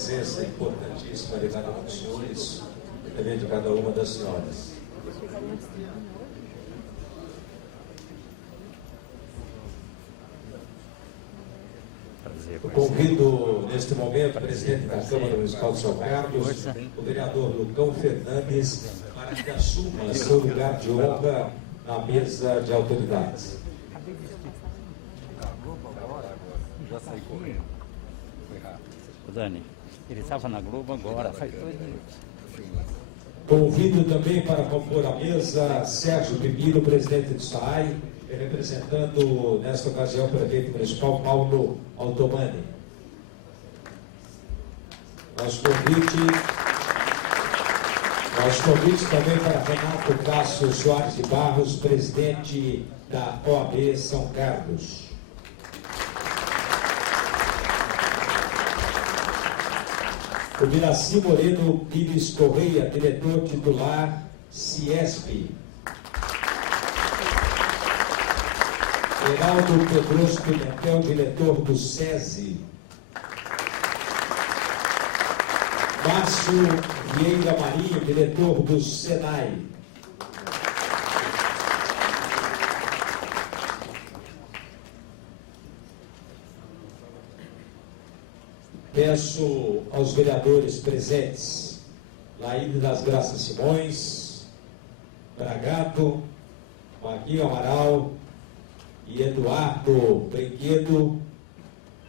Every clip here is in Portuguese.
Presença importantíssima de cada um dos senhores e também de cada uma das senhoras. Eu convido, neste momento, o presidente da Câmara Municipal de São Carlos, o vereador Lucão Fernandes, para que assuma seu lugar de honra na mesa de autoridades. Já saí correndo. Foi rápido. Dani, ele estava na Globo agora, faz 2 minutos. Convido também para compor a mesa Sérgio Pepino, presidente do SAAI, representando, nesta ocasião, o prefeito municipal Paulo Altomani. Nosso convite também para Renato Cássio Soares de Barros, presidente da OAB São Carlos. O Miraci Moreno Pires Correia, diretor titular CIESP. Geraldo Pedroso Pimentel, diretor do SESI. Márcio Vieira Marinho, diretor do SENAI. Peço aos vereadores presentes, Laíde das Graças Simões, Bragato, Marquinho Amaral e Eduardo Brinquedo,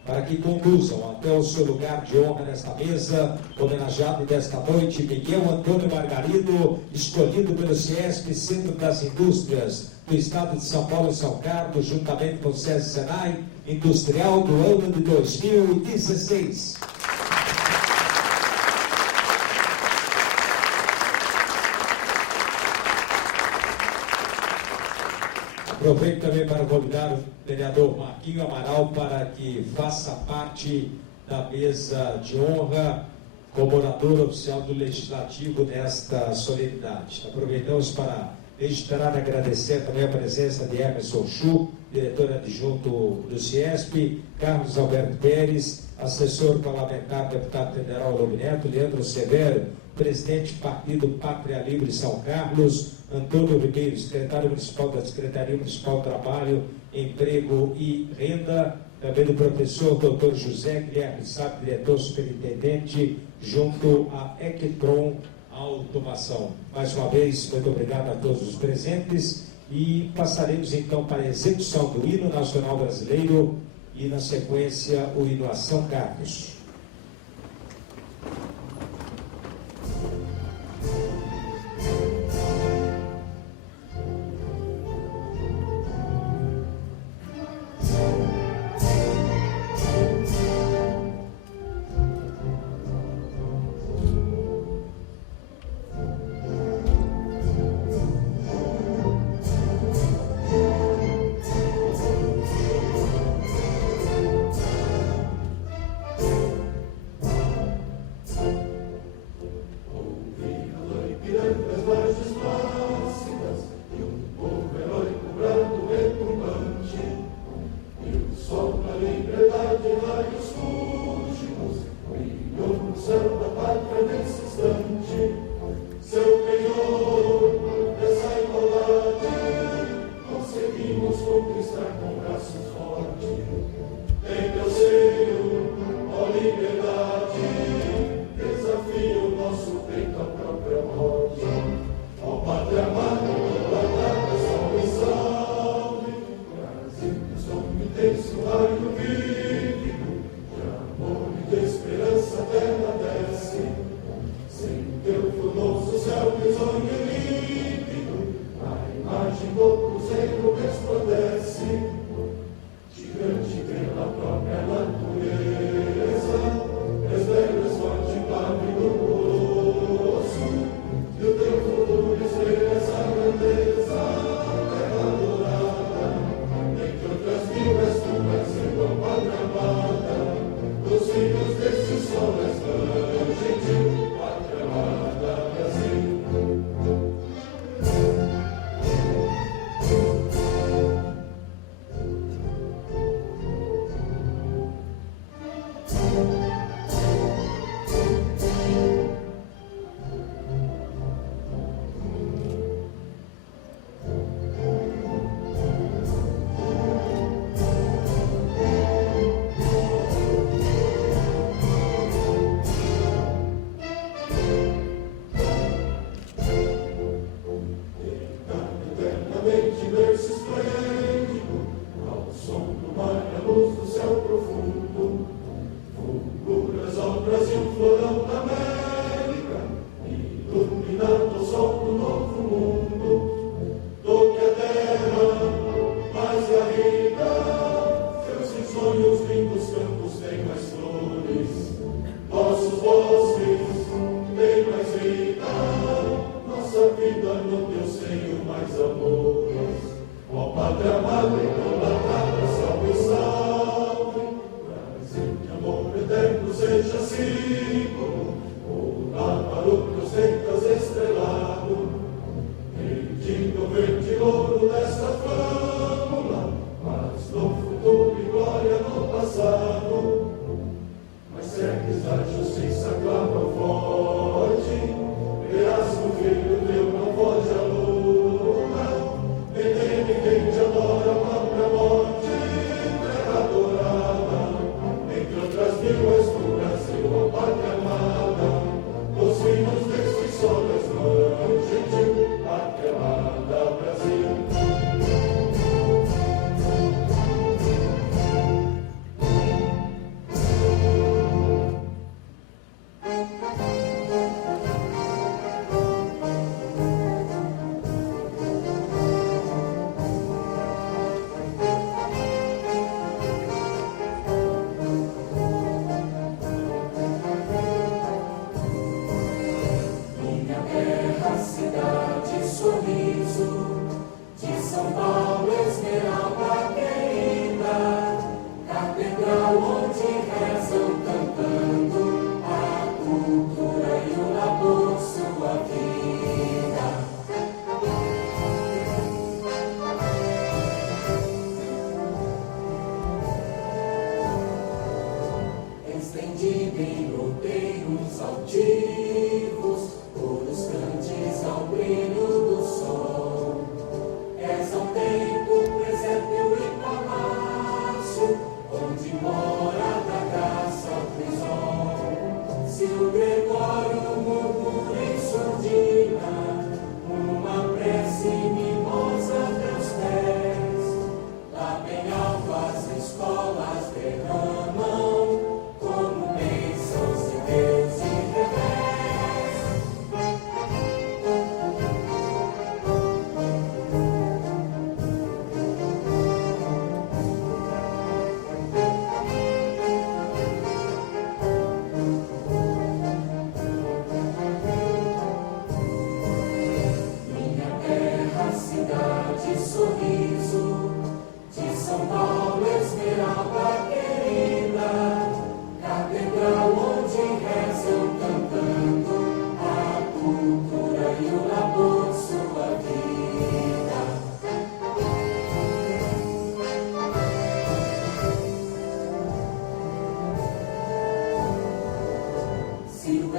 para que conduzam até o seu lugar de honra nesta mesa, homenageado desta noite, Miguel Antônio Margarido, escolhido pelo CIESP, Centro das Indústrias do Estado de São Paulo e São Carlos, juntamente com o SESI Senai, Industrial do ano de 2016. Aproveito também para convidar o vereador Marquinho Amaral para que faça parte da mesa de honra como orador oficial do Legislativo nesta solenidade. Aproveitamos para registrar e agradecer também a presença de Emerson Chu, diretor adjunto do CIESP, Carlos Alberto Pérez, assessor parlamentar, deputado federal Lobo Neto, Leandro Severo, presidente do Partido Pátria Livre São Carlos, Antônio Ribeiro, secretário municipal da Secretaria Municipal do Trabalho, Emprego e Renda, também do professor Dr. José Guilherme Sabe, diretor superintendente, junto à Equitron Automação. Mais uma vez, muito obrigado a todos os presentes e passaremos então para a execução do hino nacional brasileiro e, na sequência, o hino a São Carlos.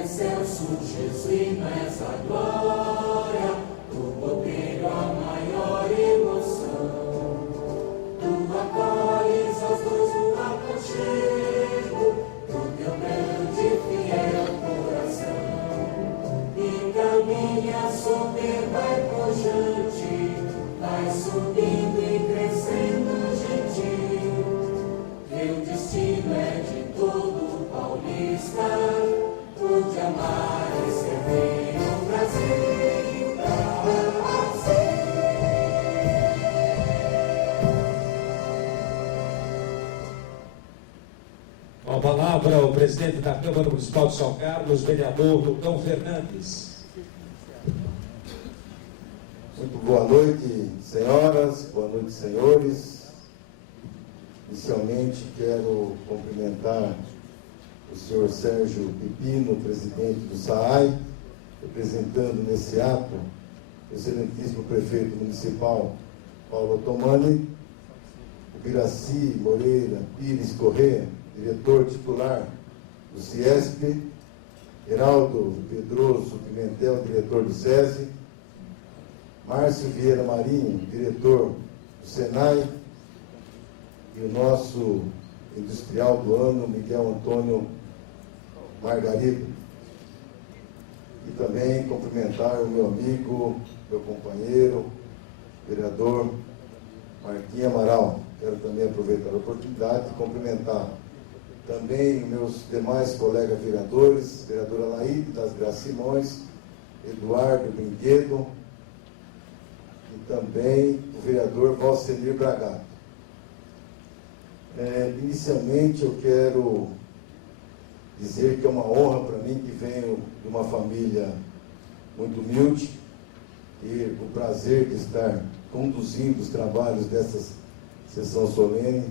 excelso Jesuíno és a glória, do poder a maior emoção. Tu acolhes aos dois no aconchego do teu grande e fiel coração. E caminha soberba e pujante, vai subindo e crescendo gentil. Teu destino é de todo paulista, de amar e servir o Brasil para sempre. Com a palavra, o presidente da Câmara Municipal de São Carlos, vereador Lucão Fernandes. Muito boa noite, senhoras, boa noite, senhores. Inicialmente, quero cumprimentar o senhor Sérgio Pepino, presidente do SAAI, representando nesse ato o excelentíssimo prefeito municipal Paulo Otomani, o Piraci Moreira Pires Corrêa, diretor titular do CIESP, Heraldo Pedroso Pimentel, diretor do SESI, Márcio Vieira Marinho, diretor do SENAI, e o nosso industrial do ano, Miguel Antônio Margarido. E também cumprimentar o meu amigo, meu companheiro, vereador Marquinhos Amaral. Quero também aproveitar a oportunidade de cumprimentar também meus demais colegas vereadores, vereadora Laíde das Graças Simões, Eduardo Brinquedo e também o vereador Valcenir Bragato. Inicialmente eu quero dizer que é uma honra para mim, que venho de uma família muito humilde, e o prazer de estar conduzindo os trabalhos dessa sessão solene,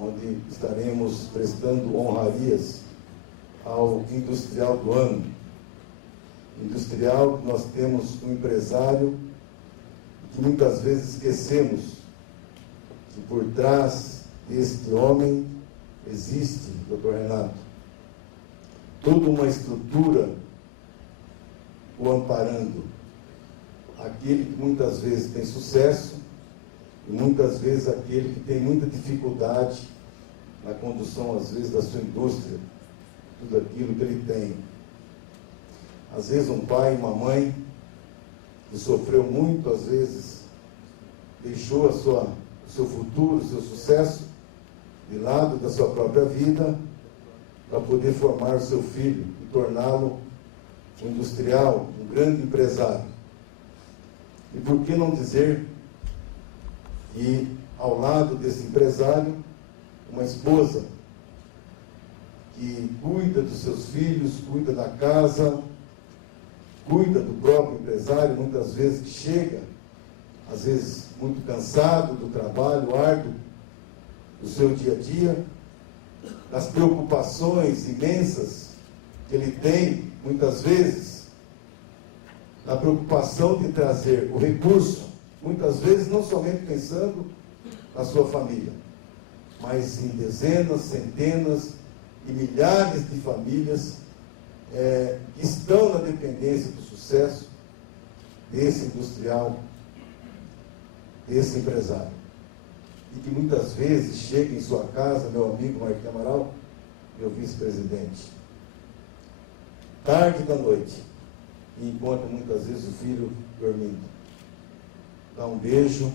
onde estaremos prestando honrarias ao industrial do ano. Industrial, nós temos um empresário que muitas vezes esquecemos que por trás deste homem existe, doutor Renato, toda uma estrutura o amparando. Aquele que muitas vezes tem sucesso e muitas vezes aquele que tem muita dificuldade na condução, às vezes, da sua indústria, tudo aquilo que ele tem. Às vezes um pai e uma mãe que sofreu muito, às vezes deixou o seu futuro, o seu sucesso de lado da sua própria vida para poder formar o seu filho e torná-lo um industrial, um grande empresário. E por que não dizer que ao lado desse empresário, uma esposa que cuida dos seus filhos, cuida da casa, cuida do próprio empresário, muitas vezes que chega, às vezes muito cansado do trabalho árduo, do seu dia a dia, das preocupações imensas que ele tem, muitas vezes, na preocupação de trazer o recurso, muitas vezes não somente pensando na sua família, mas em dezenas, centenas e milhares de famílias que estão na dependência do sucesso desse industrial, desse empresário. E que muitas vezes chega em sua casa, meu amigo Marquinhos Amaral, meu vice-presidente, tarde da noite, e encontra muitas vezes o filho dormindo. Dá um beijo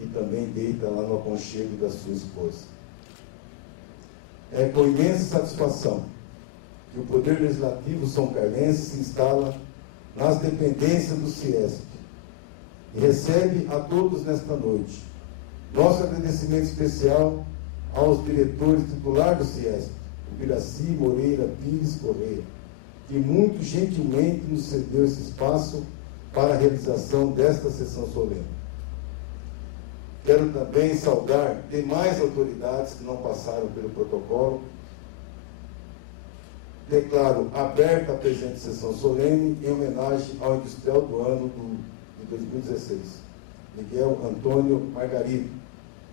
e também deita lá no aconchego da sua esposa. É com imensa satisfação que o Poder Legislativo São Carlense se instala nas dependências do CIESP e recebe a todos nesta noite. Nosso agradecimento especial aos diretores titulares do CIESP, o Biraci Moreira Pires Correia, que muito gentilmente nos cedeu esse espaço para a realização desta sessão solene. Quero também saudar demais autoridades que não passaram pelo protocolo. Declaro aberta a presente sessão solene em homenagem ao industrial do ano de 2016, Miguel Antônio Margarido,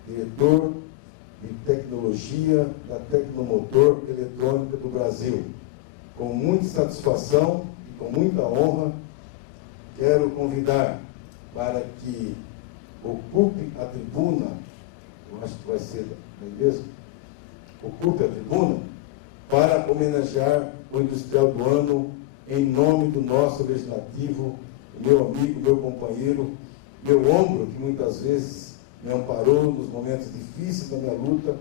diretor de tecnologia da Tecnomotor Eletrônica do Brasil. Com muita satisfação e com muita honra, quero convidar para que ocupe a tribuna, eu acho que vai ser, não é mesmo? Ocupe a tribuna para homenagear o industrial do ano em nome do nosso legislativo, meu amigo, meu companheiro, meu ombro, que muitas vezes me amparou nos momentos difíceis da minha luta,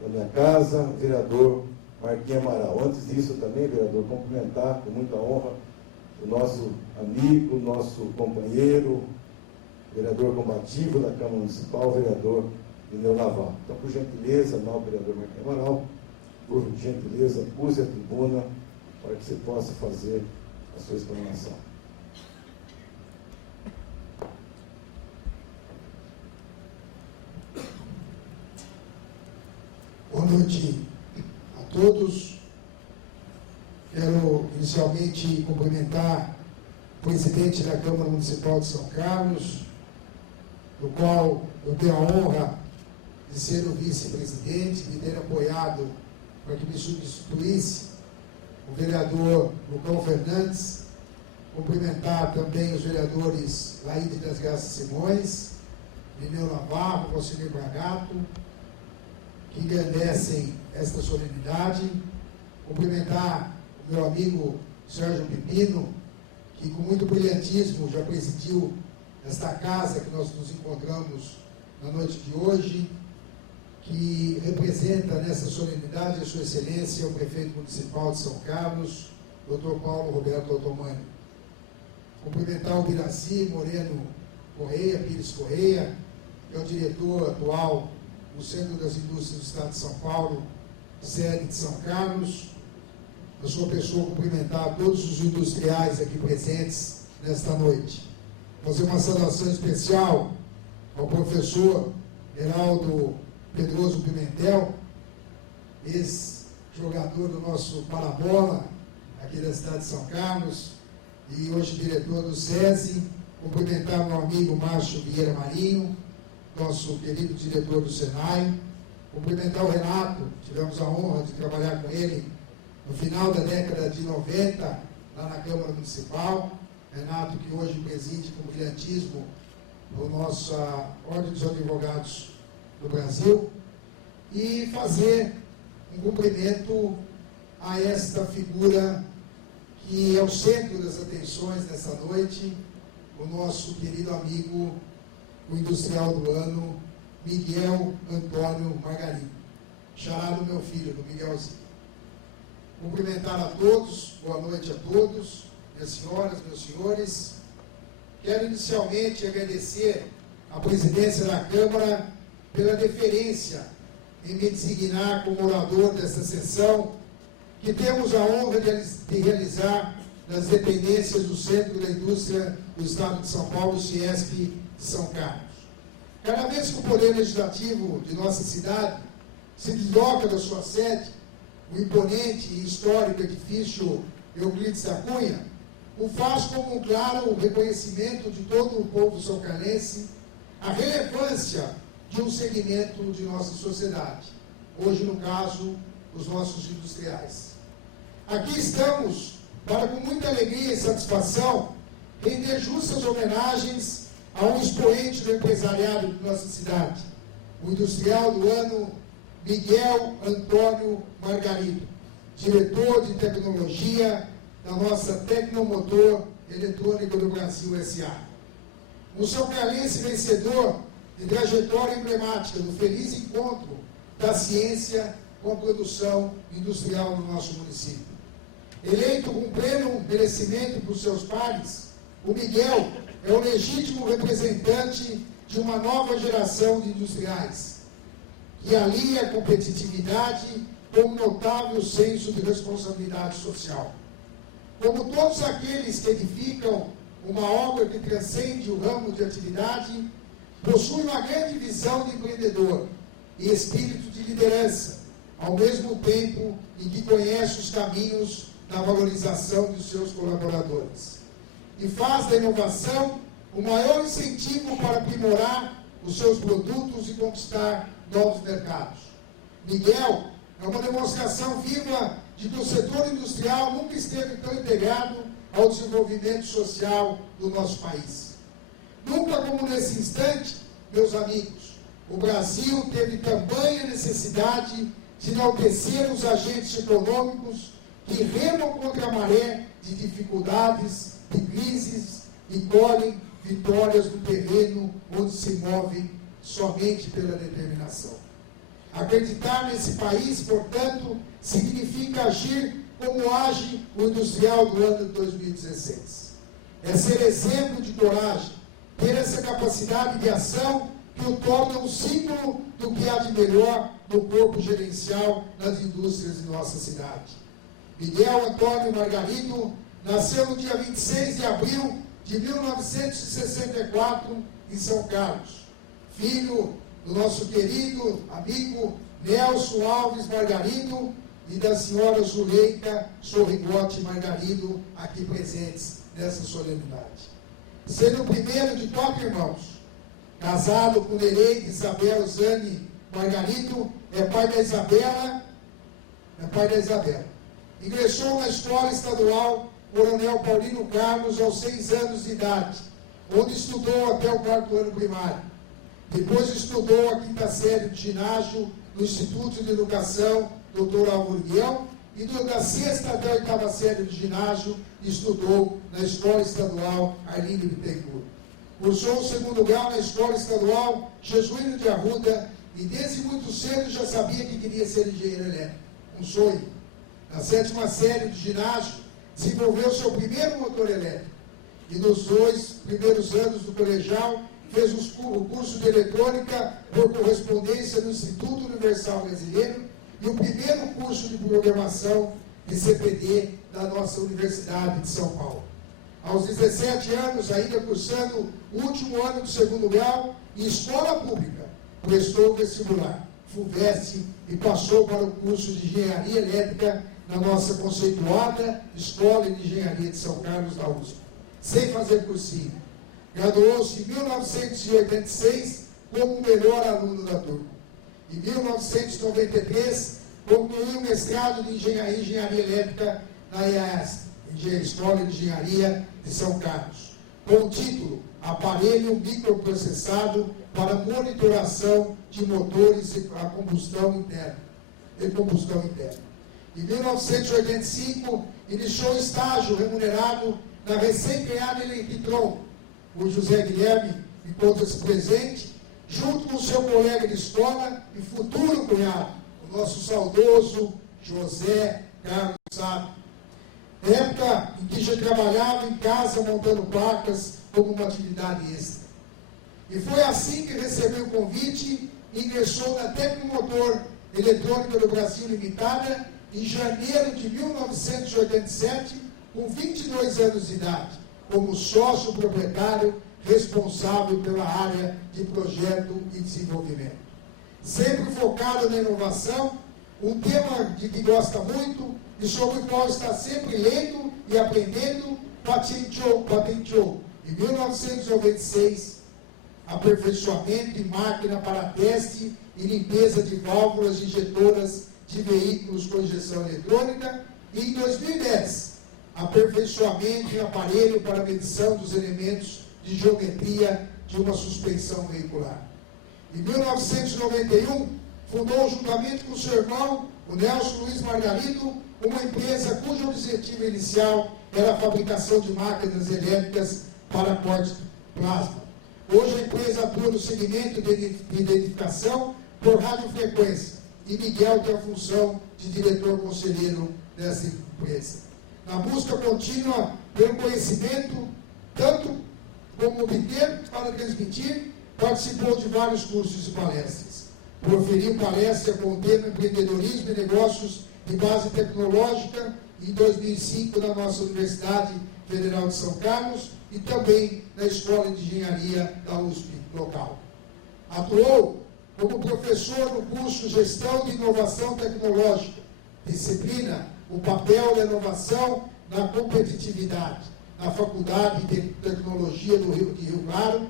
da minha casa, vereador Marquinhos Amaral. Antes disso também, vereador, cumprimentar com muita honra o nosso amigo, nosso companheiro, vereador combativo da Câmara Municipal, vereador Ineu Navarro. Então, por gentileza, nobre vereador Marquinhos Amaral, por gentileza, use a tribuna para que você possa fazer a sua explanação. Boa noite a todos. Quero inicialmente cumprimentar o presidente da Câmara Municipal de São Carlos, do qual eu tenho a honra de ser o vice-presidente, de ter apoiado para que me substituísse o vereador Lucão Fernandes. Cumprimentar também os vereadores Laíde das Graças Simões, Ineu Navarro, Valcir Bragato, que engrandecem esta solenidade. Cumprimentar o meu amigo Sérgio Pepino, que com muito brilhantismo já presidiu esta casa que nós nos encontramos na noite de hoje, que representa nessa solenidade a sua excelência, o prefeito municipal de São Carlos, Dr. Paulo Roberto Otomani. Cumprimentar o Biraci Moreno Correia, Pires Correia, que é o diretor atual do Centro das Indústrias do Estado de São Paulo, sede de São Carlos. Na sua pessoa, cumprimentar todos os industriais aqui presentes nesta noite. Fazer uma saudação especial ao professor Heraldo Pedroso Pimentel, ex-jogador do nosso Parabola, aqui da cidade de São Carlos, e hoje diretor do SESI. Cumprimentar meu amigo Márcio Vieira Marinho, nosso querido diretor do Senai. Cumprimentar o Renato, tivemos a honra de trabalhar com ele no final da década de 90, lá na Câmara Municipal. Renato, que hoje preside com brilhantismo a nossa Ordem dos Advogados do Brasil, e fazer um cumprimento a esta figura que é o centro das atenções nessa noite, o nosso querido amigo, o industrial do ano, Miguel Antônio Margarino, xará do meu filho, do Miguelzinho. Cumprimentar a todos, boa noite a todos, minhas senhoras, meus senhores. Quero inicialmente agradecer à presidência da Câmara pela deferência em me designar como orador desta sessão, que temos a honra de realizar nas dependências do Centro da Indústria do Estado de São Paulo, Ciesp de São Carlos. Cada vez que o Poder Legislativo de nossa cidade se desloca da sua sede, o imponente e histórico edifício Euclides da Cunha, o faz como um claro reconhecimento de todo o povo são-carlense a relevância de um segmento de nossa sociedade, hoje, no caso, os nossos industriais. Aqui estamos para, com muita alegria e satisfação, render justas homenagens a um expoente do empresariado de nossa cidade, o industrial do ano, Miguel Antônio Margarino, diretor de tecnologia da nossa Tecnomotor Eletrônica do Brasil S.A. Um são-carlense vencedor de trajetória emblemática do feliz encontro da ciência com a produção industrial no nosso município. Eleito com pleno merecimento por seus pares, o Miguel é o legítimo representante de uma nova geração de industriais, que alia a competitividade com um notável senso de responsabilidade social. Como todos aqueles que edificam uma obra que transcende o ramo de atividade, possui uma grande visão de empreendedor e espírito de liderança, ao mesmo tempo em que conhece os caminhos da valorização de seus colaboradores. E faz da inovação o maior incentivo para aprimorar os seus produtos e conquistar novos mercados. Miguel é uma demonstração viva de que o setor industrial nunca esteve tão integrado ao desenvolvimento social do nosso país. Nunca como nesse instante, meus amigos, o Brasil teve tamanha necessidade de enaltecer os agentes econômicos que remam contra a maré de dificuldades, de crises e colhem vitórias no terreno onde se movem somente pela determinação. Acreditar nesse país, portanto, significa agir como age o industrial do ano de 2016. É ser exemplo de coragem, ter essa capacidade de ação que o torna um símbolo do que há de melhor no corpo gerencial das indústrias de nossa cidade. Miguel Antônio Margarino nasceu no dia 26 de abril de 1964 em São Carlos, filho do nosso querido amigo Nelson Alves Margarino e da senhora Zuleika Sorrigote Margarino, aqui presentes nessa solenidade. Sendo o primeiro de 4 irmãos, casado com Nereide Isabela Zani Margarino, é pai da Isabela. Ingressou na Escola Estadual Coronel Paulino Carlos aos 6 anos de idade, onde estudou até o 4º ano primário. Depois estudou a 5ª série de ginásio no Instituto de Educação Dr. Álvaro Guião, e da 6ª até a 8ª série de ginásio estudou na Escola Estadual Arlindo Bittencourt. Cursou o 2º grau na Escola Estadual Jesuíno de Arruda e desde muito cedo já sabia que queria ser engenheiro elétrico, um sonho. Na 7ª série de ginásio, desenvolveu seu primeiro motor elétrico e nos 2 primeiros anos do colegial fez o curso de eletrônica por correspondência no Instituto Universal Brasileiro e o primeiro curso de programação de CPD da nossa Universidade de São Paulo. Aos 17 anos, ainda cursando o último ano do 2º grau em escola pública, prestou o vestibular, FUVEST, e passou para o curso de Engenharia Elétrica na nossa conceituada Escola de Engenharia de São Carlos da USP, sem fazer cursinho. Graduou-se em 1986 como o melhor aluno da turma. Em 1993, concluiu o mestrado de Engenharia Elétrica na EAS, Escola de Engenharia de São Carlos, com o título Aparelho Microprocessado para Monitoração de Motores a combustão interna. Em 1985, iniciou estágio remunerado na recém-criada Elektron, o José Guilherme encontra-se presente, junto com seu colega de escola e futuro cunhado, o nosso saudoso José Carlos Sá. Época em que já trabalhava em casa montando placas como uma atividade extra. E foi assim que recebeu o convite e ingressou na Tecnomotor Eletrônica do Brasil Limitada em janeiro de 1987, com 22 anos de idade, como sócio proprietário responsável pela área de projeto e desenvolvimento. Sempre focado na inovação, um tema de que gosta muito e sobre o qual está sempre lendo e aprendendo, patenteou em 1996 aperfeiçoamento em máquina para teste e limpeza de válvulas injetoras de veículos com injeção eletrônica e em 2010 aperfeiçoamento em aparelho para medição dos elementos de geometria de uma suspensão veicular. Em 1991, fundou juntamente com seu irmão, o Nelson Luiz Margarito, uma empresa cujo objetivo inicial era a fabricação de máquinas elétricas para corte plasma. Hoje a empresa atua no segmento de identificação por radiofrequência e Miguel tem a função de diretor conselheiro dessa empresa. Na busca contínua pelo conhecimento, tanto como obter para transmitir, participou de vários cursos e palestras. Proferiu palestra com o tema Empreendedorismo e Negócios de Base Tecnológica em 2005 na nossa Universidade Federal de São Carlos e também na Escola de Engenharia da USP local. Atuou como professor no curso Gestão de Inovação Tecnológica, disciplina O Papel da Inovação na Competitividade, na Faculdade de Tecnologia do Rio de Rio Claro,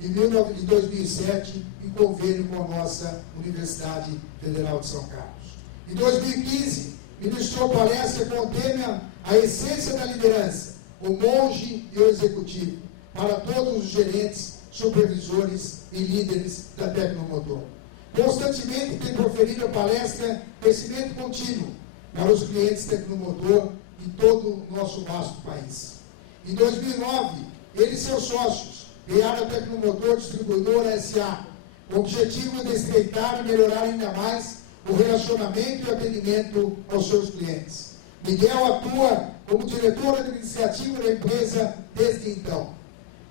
em 2007, em convênio com a nossa Universidade Federal de São Carlos. Em 2015, ministrou palestra com o tema A Essência da Liderança, o Monge e o Executivo, para todos os gerentes, supervisores e líderes da Tecnomotor. Constantemente tem proferido a palestra Crescimento Contínuo para os clientes Tecnomotor em todo o nosso vasto país. Em 2009, ele e seus sócios criaram a Tecnomotor Distribuidora S.A., com o objetivo de estreitar e melhorar ainda mais o relacionamento e atendimento aos seus clientes. Miguel atua como diretor administrativo da empresa desde então.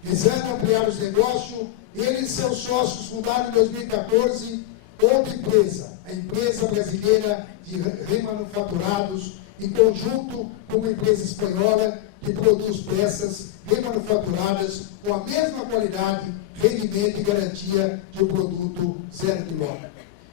Visando ampliar os negócios, ele e seus sócios fundaram em 2014 outra empresa, a Empresa Brasileira de Remanufaturados, em conjunto com uma empresa espanhola que produz peças remanufaturadas com a mesma qualidade, rendimento e garantia de um produto 0 km.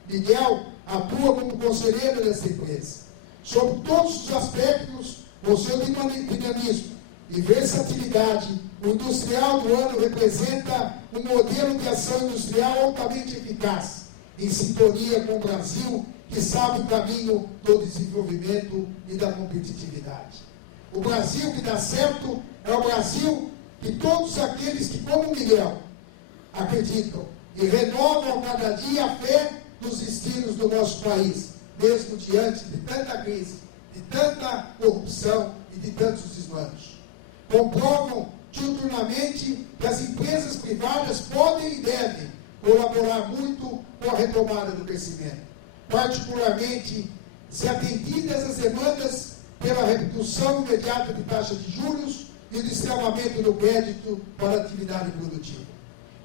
Miguel atua como conselheiro dessa empresa. Sobre todos os aspectos, com seu dinamismo e versatilidade, o Industrial do Ano representa um modelo de ação industrial altamente eficaz, em sintonia com o Brasil, que sabe o caminho do desenvolvimento e da competitividade. O Brasil que dá certo é o Brasil que todos aqueles que, como Miguel, acreditam e renovam a cada dia a fé nos destinos do nosso país, mesmo diante de tanta crise, de tanta corrupção e de tantos desmandos. Comprovam diuturnamente que as empresas privadas podem e devem colaborar muito com a retomada do crescimento, particularmente se atendidas as demandas pela redução imediata de taxa de juros e o destravamento do crédito para a atividade produtiva.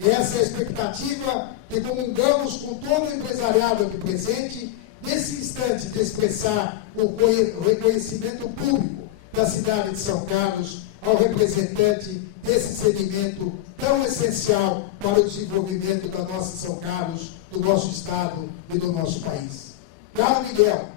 Essa é a expectativa que comungamos com todo o empresariado aqui presente, nesse instante de expressar o reconhecimento público da cidade de São Carlos ao representante desse segmento tão essencial para o desenvolvimento da nossa São Carlos, do nosso Estado e do nosso país. Caro Miguel,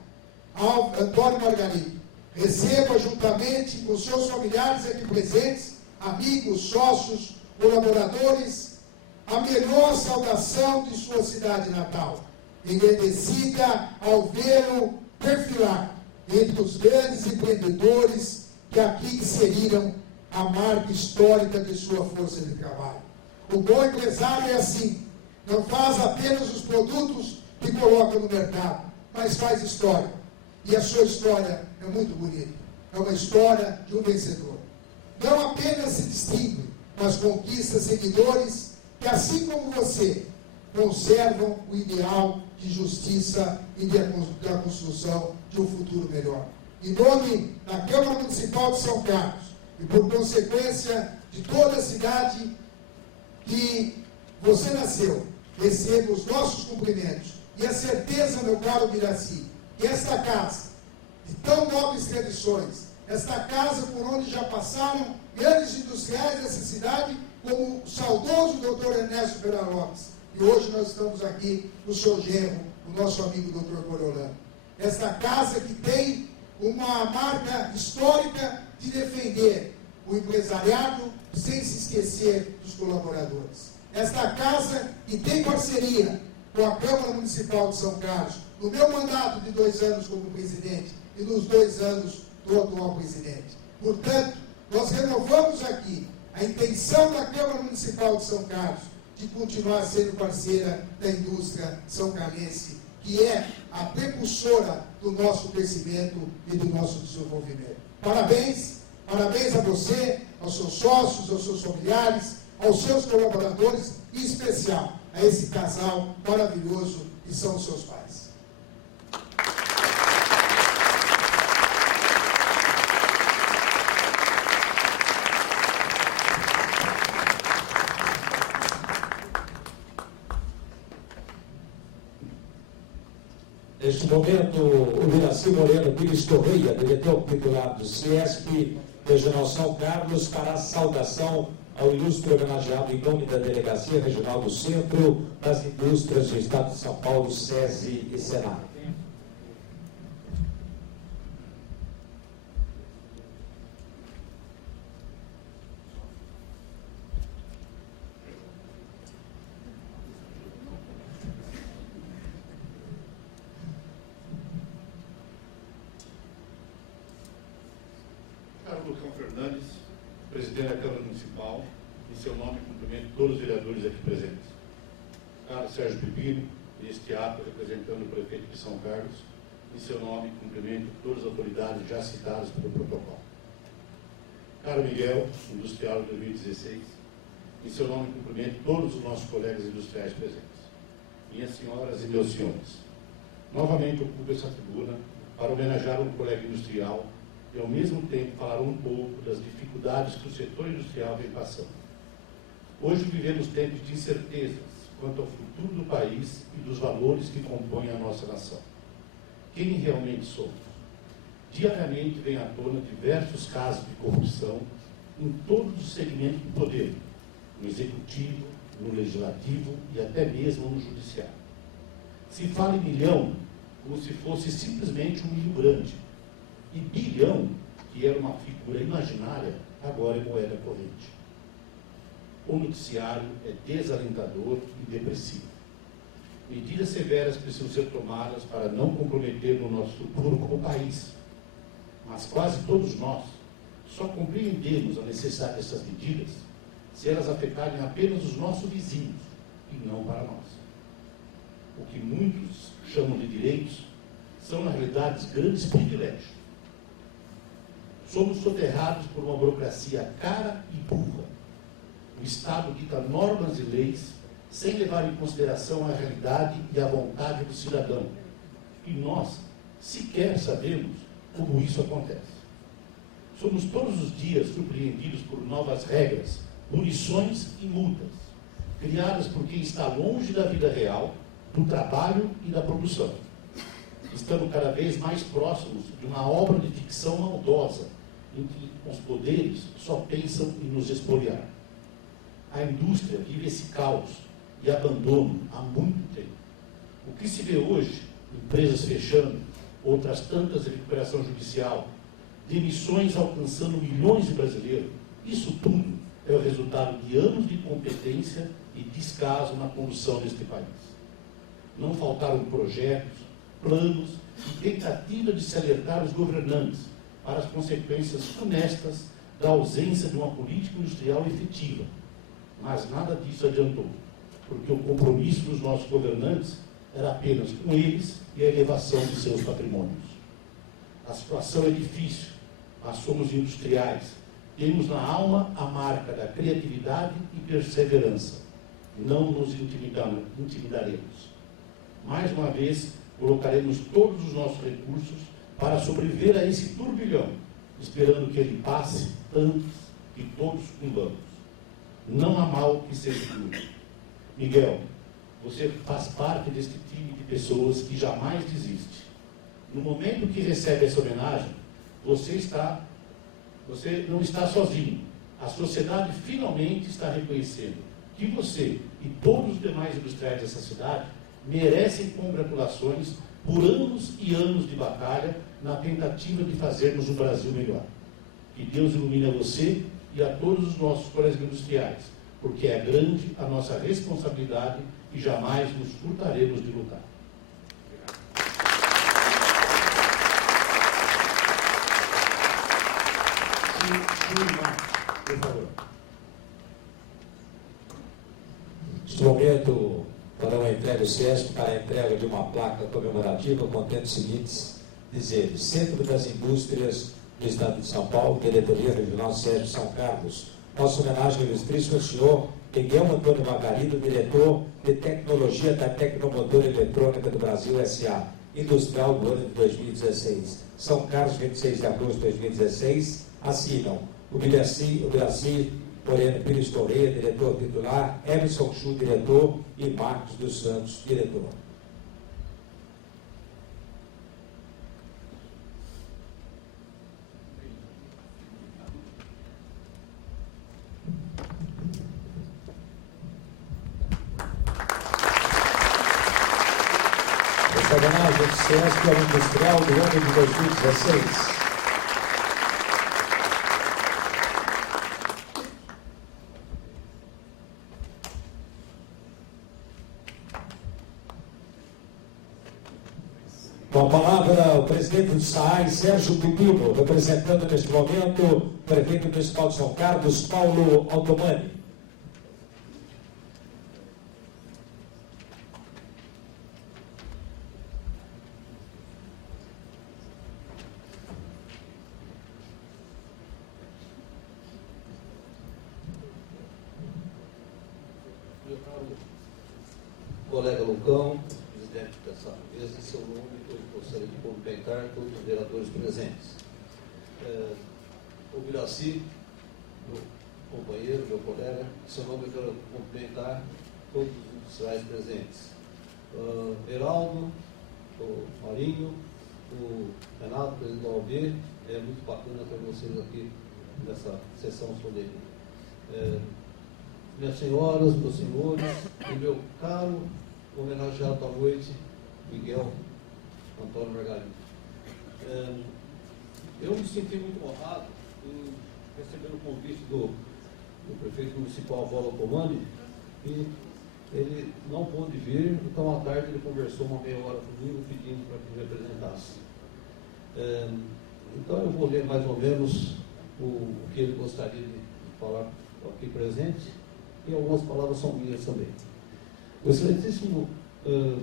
Antônio Margarito, receba juntamente com seus familiares aqui presentes, amigos, sócios, colaboradores, a melhor saudação de sua cidade natal, engrandecida ao vê-lo perfilar entre os grandes empreendedores que aqui inseriram a marca histórica de sua força de trabalho. O bom empresário é assim, não faz apenas os produtos que coloca no mercado, mas faz história. E a sua história é muito bonita. É uma história de um vencedor. Não apenas se distingue, mas conquista seguidores que, assim como você, conservam o ideal de justiça e da construção de um futuro melhor. Em nome da Câmara Municipal de São Carlos, e por consequência de toda a cidade que você nasceu, receba os nossos cumprimentos e a certeza, meu caro Miraci, que esta casa, de tão nobres tradições, esta casa por onde já passaram grandes industriais dessa cidade, como o saudoso doutor Ernesto Pereira Lopes, e hoje nós estamos aqui no seu genro, o nosso amigo doutor Coriolano. Esta casa que tem uma marca histórica de defender o empresariado sem se esquecer dos colaboradores. Esta casa que tem parceria com a Câmara Municipal de São Carlos, no meu mandato de 2 anos como presidente e nos 2 anos do atual presidente. Portanto, nós renovamos aqui a intenção da Câmara Municipal de São Carlos de continuar sendo parceira da indústria são-carlense, que é a precursora do nosso crescimento e do nosso desenvolvimento. Parabéns, parabéns a você, aos seus sócios, aos seus familiares, aos seus colaboradores, e em especial a esse casal maravilhoso que são os seus pais. Neste momento, o Miraci Moreno Pires Correia, diretor titular do CIESP Regional São Carlos, fará saudação ao ilustre homenageado em nome da Delegacia Regional do Centro das Indústrias do Estado de São Paulo, SESI e Senac. Caro Lucão Fernandes, presidente da Câmara Municipal, em seu nome cumprimento todos os vereadores aqui presentes. Caro Sérgio Pepino, neste ato representando o prefeito de São Carlos, em seu nome cumprimento todas as autoridades já citadas pelo protocolo. Caro Miguel, industrial de 2016, em seu nome cumprimento todos os nossos colegas industriais presentes. Minhas senhoras e meus senhores, novamente ocupo essa tribuna para homenagear um colega industrial e, ao mesmo tempo, falar um pouco das dificuldades que o setor industrial vem passando. Hoje vivemos tempos de incertezas quanto ao futuro do país e dos valores que compõem a nossa nação. Quem realmente somos? Diariamente vem à tona diversos casos de corrupção em todos os segmentos do poder, no executivo, no legislativo e até mesmo no judiciário. Se fala em milhão como se fosse simplesmente um milho grande, e bilhão, que era uma figura imaginária, agora é moeda corrente. O noticiário é desalentador e depressivo. Medidas severas precisam ser tomadas para não comprometer o nosso futuro como país. Mas quase todos nós só compreendemos a necessidade dessas medidas se elas afetarem apenas os nossos vizinhos e não para nós. O que muitos chamam de direitos são, na realidade, grandes privilégios. Somos soterrados por uma burocracia cara e burra. O Estado dita normas e leis sem levar em consideração a realidade e a vontade do cidadão. E nós sequer sabemos como isso acontece. Somos todos os dias surpreendidos por novas regras, punições e multas, criadas por quem está longe da vida real, do trabalho e da produção. Estamos cada vez mais próximos de uma obra de ficção maldosa, em que os poderes só pensam em nos expoliar. A indústria vive esse caos e abandono há muito tempo. O que se vê hoje, empresas fechando, outras tantas em recuperação judicial, demissões alcançando milhões de brasileiros, isso tudo é o resultado de anos de incompetência e descaso na condução deste país. Não faltaram projetos, planos e tentativa de se alertar os governantes para as consequências funestas da ausência de uma política industrial efetiva. Mas nada disso adiantou, porque o compromisso dos nossos governantes era apenas com eles e a elevação de seus patrimônios. A situação é difícil, mas somos industriais. Temos na alma a marca da criatividade e perseverança. Não nos intimidaremos. Mais uma vez, colocaremos todos os nossos recursos para sobreviver a esse turbilhão, esperando que ele passe antes que todos sucumbamos. Não há mal que seja duro. Miguel, você faz parte deste time de pessoas que jamais desiste. No momento que recebe essa homenagem, você não está sozinho. A sociedade finalmente está reconhecendo que você e todos os demais industriais dessa cidade merecem congratulações por anos e anos de batalha na tentativa de fazermos um Brasil melhor. Que Deus ilumine a você e a todos os nossos colegas industriais, porque é grande a nossa responsabilidade e jamais nos furtaremos de lutar. Por favor. Neste momento, farão a entrega do CESP para a entrega de uma placa comemorativa contendo os seguintes dizeres: Centro das Indústrias do Estado de São Paulo, Diretoria Regional CESP São Carlos. Nossa homenagem ilustríssimo ao senhor Miguel Antônio Margarido, diretor de Tecnologia da Tecnomotor Eletrônica do Brasil S.A., industrial do ano de 2016. São Carlos, 26 de agosto de 2016. Assinam o Biraci Moreno Pires Correia, diretor titular, Emerson Chu, diretor, e Marcos dos Santos, diretor. Essa homenagem do CESP ao Industrial do ano de 2016. Com a palavra, o presidente do SAAI, Sérgio Pepino, representando neste momento o prefeito municipal de São Carlos, Paulo Altomani. Meu caro colega Lucão, presidente dessa mesa, em seu nome, eu gostaria de cumprimentar todos os vereadores presentes. O Biraci, meu companheiro, meu colega, em seu nome eu quero cumprimentar todos os industriais presentes. Beraldo, o Marinho, o Renato, presidente da OAB, é muito bacana ter vocês aqui nessa sessão solene. Minhas senhoras, meus senhores, e meu caro homenageado da noite, Miguel Antônio Margarido. Eu me senti muito honrado em receber o convite do prefeito municipal Paulo Altomani, e ele não pôde vir, então à tarde ele conversou uma meia hora comigo pedindo para que me representasse. Então eu vou ler mais ou menos o que ele gostaria de falar aqui presente, e algumas palavras são minhas também. O excelentíssimo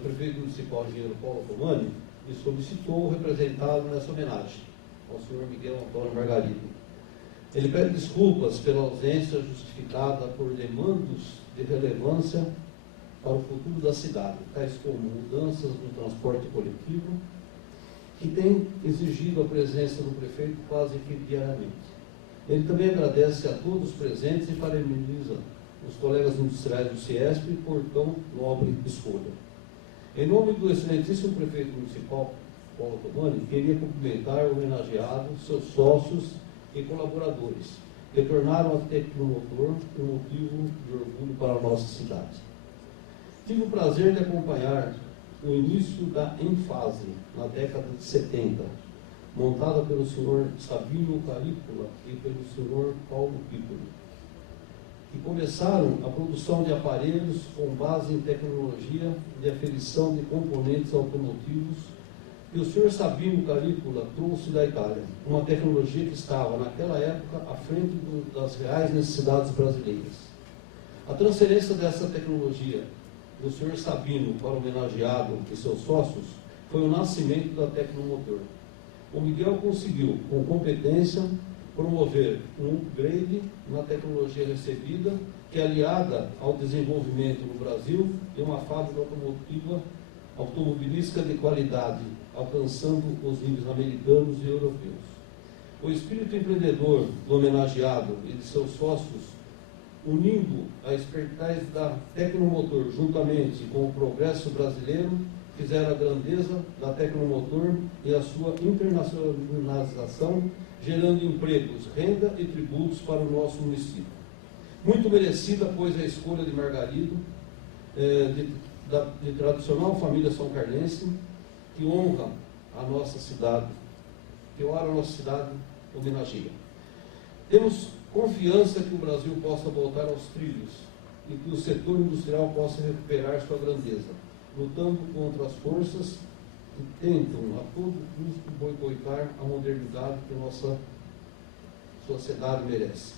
prefeito municipal, engenheiro Paulo Altomani, me solicitou representá-lo nessa homenagem ao senhor Miguel Antônio Margarido. Ele pede desculpas pela ausência justificada por demandos de relevância para o futuro da cidade, tais como mudanças no transporte coletivo, que tem exigido a presença do prefeito quase que diariamente. Ele também agradece a todos os presentes e parabeniza os colegas industriais do CIESP por tão nobre escolha. Em nome do excelentíssimo prefeito municipal, Paulo Altomani, queria cumprimentar o homenageado, seus sócios e colaboradores, que tornaram a Tecnomotor um motivo de orgulho para a nossa cidade. Tive o prazer de acompanhar o início da Enfase, na década de 70, montada pelo senhor Sabino Carícola e pelo senhor Paulo Piccoli, que começaram a produção de aparelhos com base em tecnologia de aferição de componentes automotivos que o senhor Sabino Carícola trouxe da Itália, uma tecnologia que estava, naquela época, à frente das reais necessidades brasileiras. A transferência dessa tecnologia do senhor Sabino para o homenageado e seus sócios foi o nascimento da Tecnomotor. O Miguel conseguiu, com competência, promover um upgrade na tecnologia recebida, que é aliada ao desenvolvimento no Brasil de uma fábrica automobilística de qualidade, alcançando os níveis americanos e europeus. O espírito empreendedor do homenageado e de seus sócios, unindo a expertise da Tecnomotor juntamente com o progresso brasileiro, fizeram a grandeza da Tecnomotor e a sua internacionalização, gerando empregos, renda e tributos para o nosso município. Muito merecida, pois, a escolha de Margarido, de tradicional família são carlense, que honra a nossa cidade, que ora a nossa cidade homenageia. Temos confiança que o Brasil possa voltar aos trilhos e que o setor industrial possa recuperar sua grandeza, lutando contra as forças que tentam a todo custo boicotar a modernidade que nossa sociedade merece.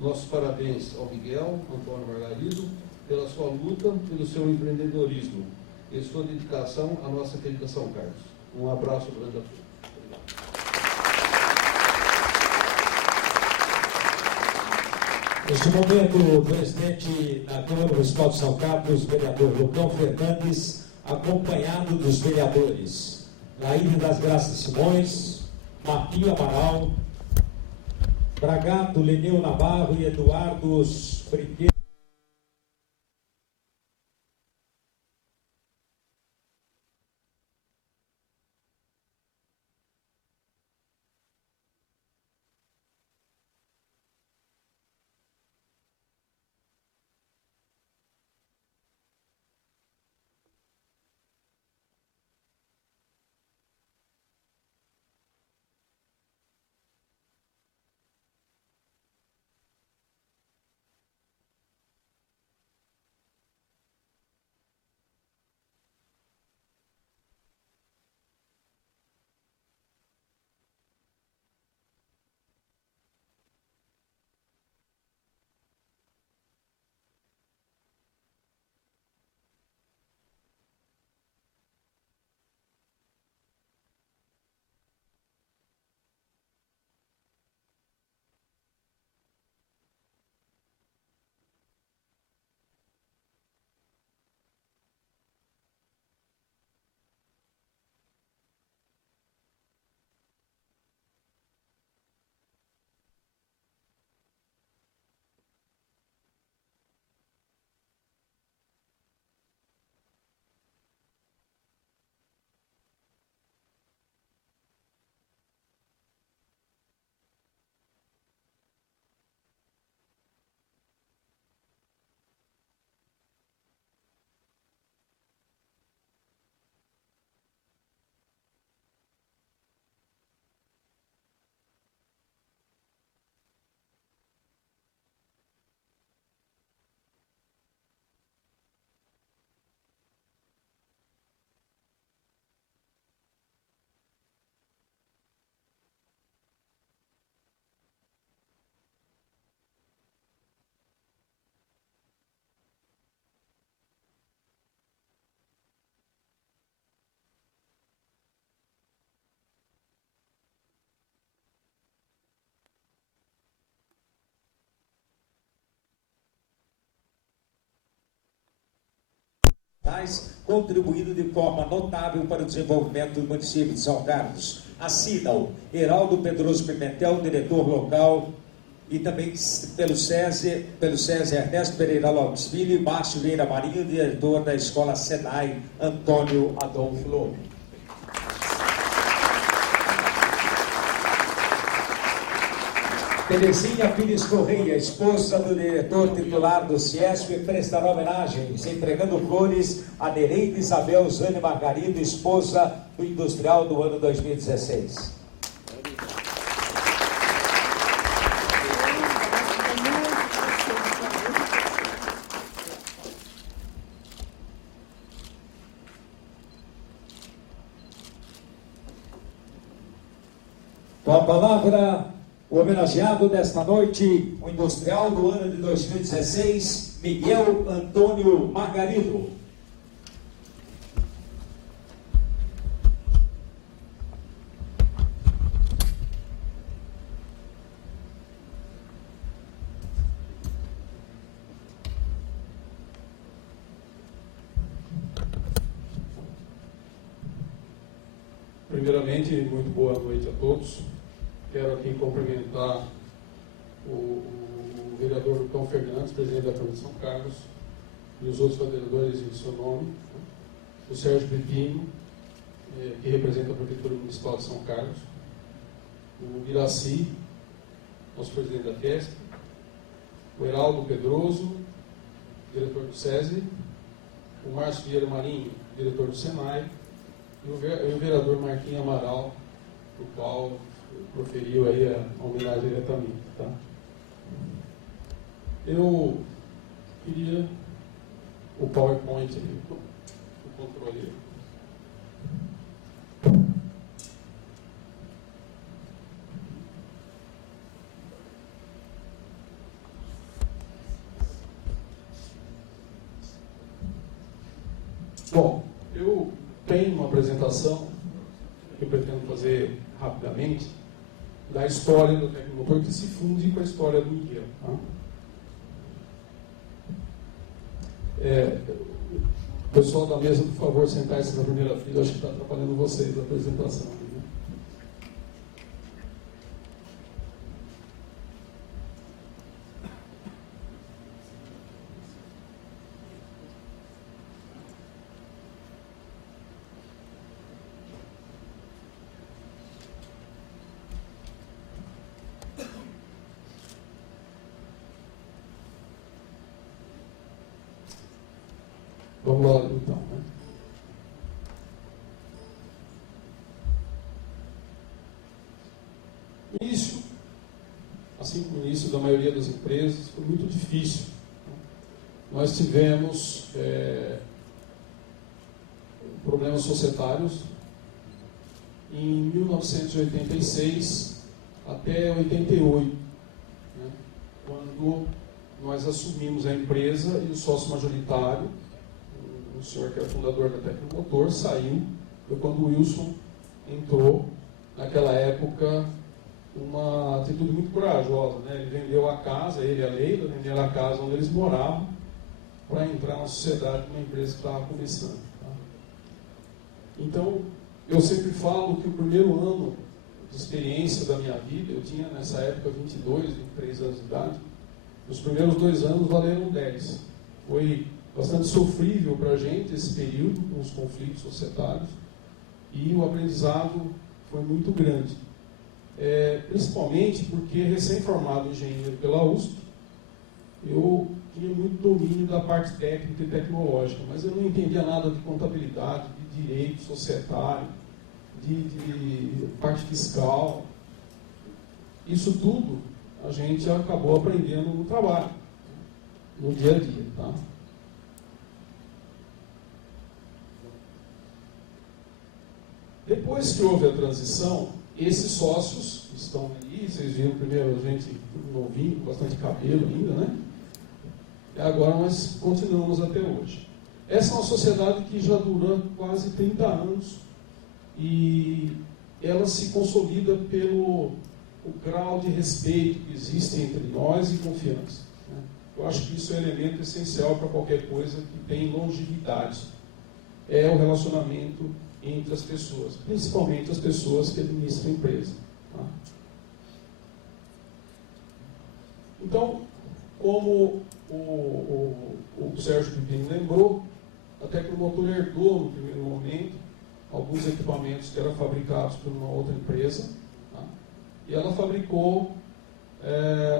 Nossos parabéns ao Miguel Antônio Margarido pela sua luta, pelo seu empreendedorismo e sua dedicação à nossa querida São Carlos. Um abraço grande a todos. Neste momento, o presidente da Câmara Municipal de São Carlos, vereador Lucão Fernandes, acompanhado dos vereadores Laíde das Graças Simões, Mapinho Amaral, Bragato Leneu Navarro e Eduardo Friqueiro. Contribuído de forma notável para o desenvolvimento do município de São Carlos. Assinam Heraldo Pedroso Pimentel, diretor local, e também pelo SESI Ernesto Pereira Lopes Filho e Márcio Vieira Marinho, diretor da Escola Senai, Antônio Adolfo Lobo. Terezinha Pires Correia, esposa do diretor titular do CIESP, prestará homenagens, entregando flores a Nereida Isabel Zane Margarido, esposa do industrial do ano 2016. Com a palavra, o homenageado desta noite, o industrial do ano de 2016, Miguel Antônio Margarido. Primeiramente, muito boa noite a todos. Quero aqui cumprimentar o vereador Lucão Fernandes, presidente da Câmara de São Carlos, e os outros vereadores em seu nome, o Sérgio Pepino, que representa a Prefeitura Municipal de São Carlos, o Iraci, nosso presidente da FESP, o Heraldo Pedroso, diretor do SESI, o Márcio Vieira Marinho, diretor do SENAI, e o vereador Marquinhos Amaral, o qual proferiu aí a homenagem diretamente. Tá? Eu queria o PowerPoint aí, o controle. Bom, eu tenho uma apresentação que eu pretendo fazer rapidamente da história do Tecnomotor, que se funde com a história do Miguel. Tá? O pessoal da mesa, por favor, sentar-se na primeira fila, acho que está atrapalhando vocês a apresentação. Né? Vamos lá, então. Né? O início, assim como o início da maioria das empresas, foi muito difícil. Nós tivemos problemas societários em 1986 até 88, né? Quando nós assumimos a empresa e o sócio majoritário, o senhor que era fundador da Tecnomotor, saiu. Foi quando o Wilson entrou, naquela época, uma atitude muito corajosa. Né? Ele vendeu a casa, ele e a Leila, venderam a casa onde eles moravam, para entrar na sociedade de uma empresa que estava começando. Tá? Então, eu sempre falo que o primeiro ano de experiência da minha vida, eu tinha nessa época 22, 23 anos de idade, os primeiros 2 anos valeram 10. Foi bastante sofrível para a gente esse período, com os conflitos societários, e o aprendizado foi muito grande. Principalmente porque, recém-formado engenheiro pela USP, eu tinha muito domínio da parte técnica e tecnológica, mas eu não entendia nada de contabilidade, de direito societário, de parte fiscal. Isso tudo a gente acabou aprendendo no trabalho, no dia a dia. Tá? Depois que houve a transição, esses sócios estão ali, vocês viram primeiro a gente novinho, com bastante cabelo ainda, né? E agora nós continuamos até hoje. Essa é uma sociedade que já dura quase 30 anos e ela se consolida pelo o grau de respeito que existe entre nós e confiança. Né? Eu acho que isso é um elemento essencial para qualquer coisa que tem longevidade. É o relacionamento entre as pessoas, principalmente as pessoas que administram a empresa. Tá? Então, como o Sérgio Pepino lembrou, a Tecnomotor herdou, no primeiro momento, alguns equipamentos que eram fabricados por uma outra empresa, tá? E ela fabricou,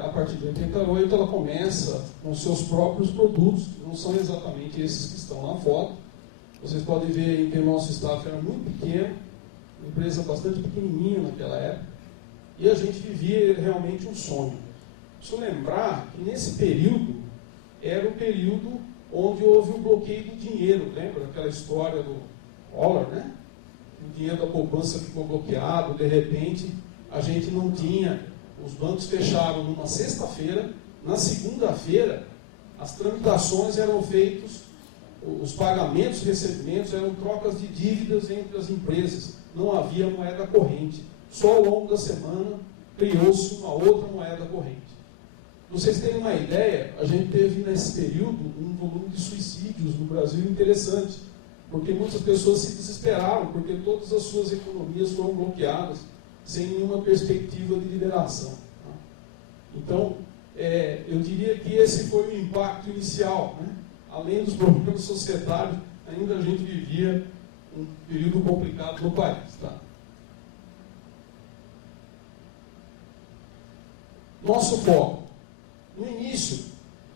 a partir de 88, ela começa com seus próprios produtos, que não são exatamente esses que estão na foto. Vocês podem ver que o nosso staff era muito pequeno, uma empresa bastante pequenininha naquela época, e a gente vivia realmente um sonho. Preciso lembrar que nesse período, era o período onde houve um bloqueio do dinheiro, lembra aquela história do dólar, né? O dinheiro da poupança ficou bloqueado, de repente, a gente não tinha, os bancos fecharam numa sexta-feira, na segunda-feira as tramitações eram feitas, os pagamentos e recebimentos eram trocas de dívidas entre as empresas, não havia moeda corrente. Só ao longo da semana criou-se uma outra moeda corrente. Para vocês terem uma ideia, a gente teve nesse período um volume de suicídios no Brasil interessante, porque muitas pessoas se desesperaram, porque todas as suas economias foram bloqueadas, sem nenhuma perspectiva de liberação. Então, eu diria que esse foi o impacto inicial, né? Além dos problemas societários, ainda a gente vivia um período complicado no país. Tá? Nosso foco. No início,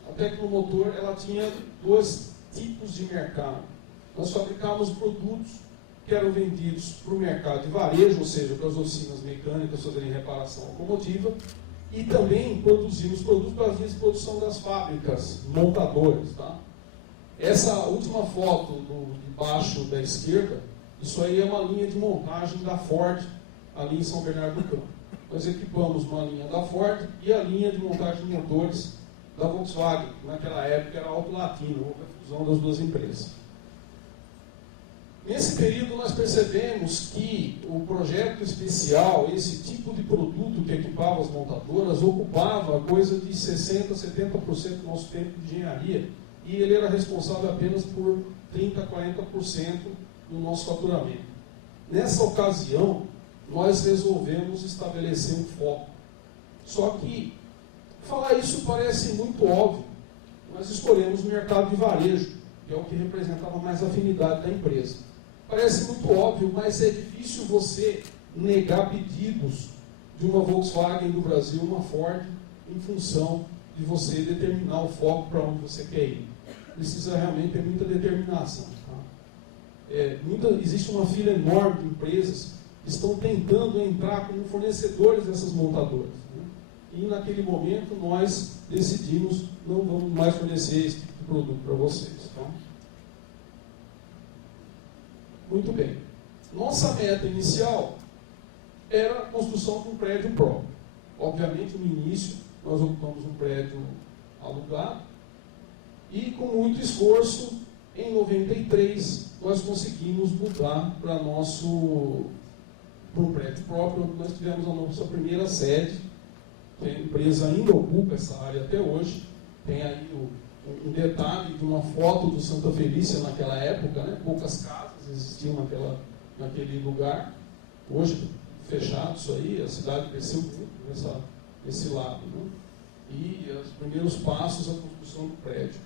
a Tecnomotor ela tinha dois tipos de mercado. Nós fabricávamos produtos que eram vendidos para o mercado de varejo, ou seja, para as oficinas mecânicas fazerem reparação automotiva, e também produzimos produtos para as linhas de produção das fábricas, montadoras. Tá? Essa última foto de baixo da esquerda, isso aí é uma linha de montagem da Ford, ali em São Bernardo do Campo. Nós equipamos uma linha da Ford e a linha de montagem de motores da Volkswagen, que naquela época era Auto Latino, houve a fusão das duas empresas. Nesse período nós percebemos que o projeto especial, esse tipo de produto que equipava as montadoras, ocupava coisa de 60% a 70% do nosso tempo de engenharia, e ele era responsável apenas por 30% a 40% do nosso faturamento. Nessa ocasião, nós resolvemos estabelecer um foco. Só que, falar isso parece muito óbvio. Nós escolhemos o mercado de varejo, que é o que representava mais afinidade da empresa. Parece muito óbvio, mas é difícil você negar pedidos de uma Volkswagen do Brasil, uma Ford, em função de você determinar o foco para onde você quer ir. Precisa realmente ter muita determinação. Tá? Existe uma fila enorme de empresas que estão tentando entrar como fornecedores dessas montadoras. Né? E naquele momento nós decidimos, não vamos mais fornecer esse tipo de produto para vocês. Tá? Muito bem. Nossa meta inicial era a construção de um prédio próprio. Obviamente, no início, nós ocupamos um prédio alugado e, com muito esforço, em 93, nós conseguimos mudar para um prédio próprio, onde nós tivemos a nossa primeira sede, que a empresa ainda ocupa essa área até hoje. Tem aí um detalhe de uma foto do Santa Felícia naquela época, né? Poucas casas existiam naquele lugar. Hoje, fechado isso aí, a cidade cresceu muito nesse lado. Né? E os primeiros passos, a construção do prédio.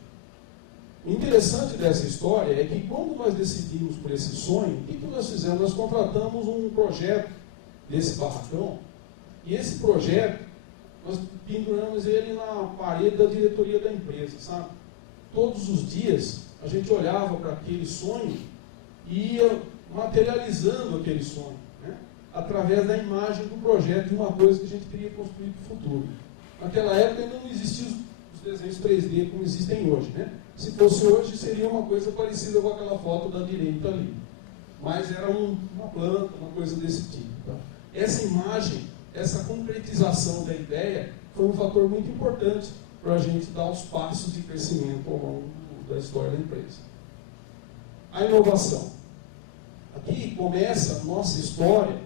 O interessante dessa história é que quando nós decidimos por esse sonho, o que nós fizemos? Nós contratamos um projeto desse barracão, e esse projeto, nós penduramos ele na parede da diretoria da empresa, sabe? Todos os dias, a gente olhava para aquele sonho e ia materializando aquele sonho, né? Através da imagem do projeto de uma coisa que a gente queria construir para o futuro. Naquela época ainda não existiam os desenhos 3D como existem hoje, né? Se fosse hoje, seria uma coisa parecida com aquela foto da direita ali. Mas era uma planta, uma coisa desse tipo. Tá? Essa imagem, essa concretização da ideia, foi um fator muito importante para a gente dar os passos de crescimento ao longo da história da empresa. A inovação. Aqui começa a nossa história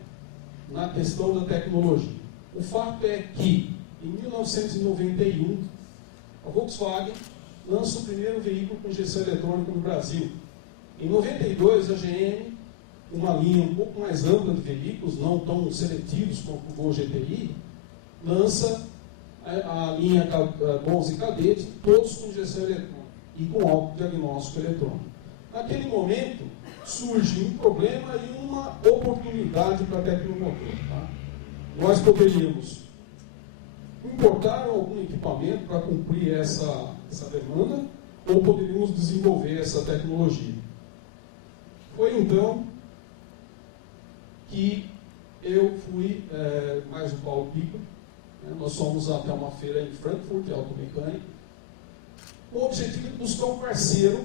na questão da tecnologia. O fato é que, em 1991, a Volkswagen lança o primeiro veículo com injeção eletrônica no Brasil. Em 92, a GM, uma linha um pouco mais ampla de veículos, não tão seletivos como o Gol GTI, lança a linha Bons e Cadete, todos com injeção eletrônica e com autodiagnóstico eletrônico. Naquele momento, surge um problema e uma oportunidade para a Tecnomotor. Tá? Nós poderíamos importar algum equipamento para cumprir essa demanda, ou poderíamos desenvolver essa tecnologia. Foi então que eu fui, mais o Paulo Pico, né, nós fomos até uma feira em Frankfurt, automecânica, com o objetivo de buscar um parceiro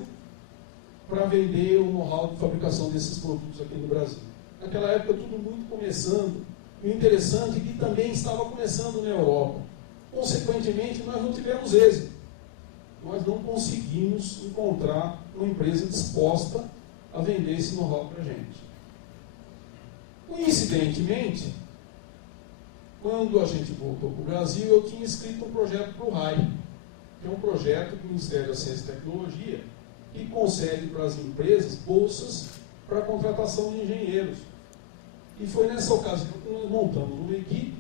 para vender o know-how de fabricação desses produtos aqui no Brasil. Naquela época, tudo muito começando, E o interessante é que também estava começando na Europa. Consequentemente, nós não tivemos êxito. Nós não conseguimos encontrar uma empresa disposta a vender esse know-how para a gente. Coincidentemente, quando a gente voltou para o Brasil, eu tinha escrito um projeto para o RAI, que é um projeto do Ministério da Ciência e Tecnologia, que concede para as empresas bolsas para a contratação de engenheiros. E foi nessa ocasião que nós montamos uma equipe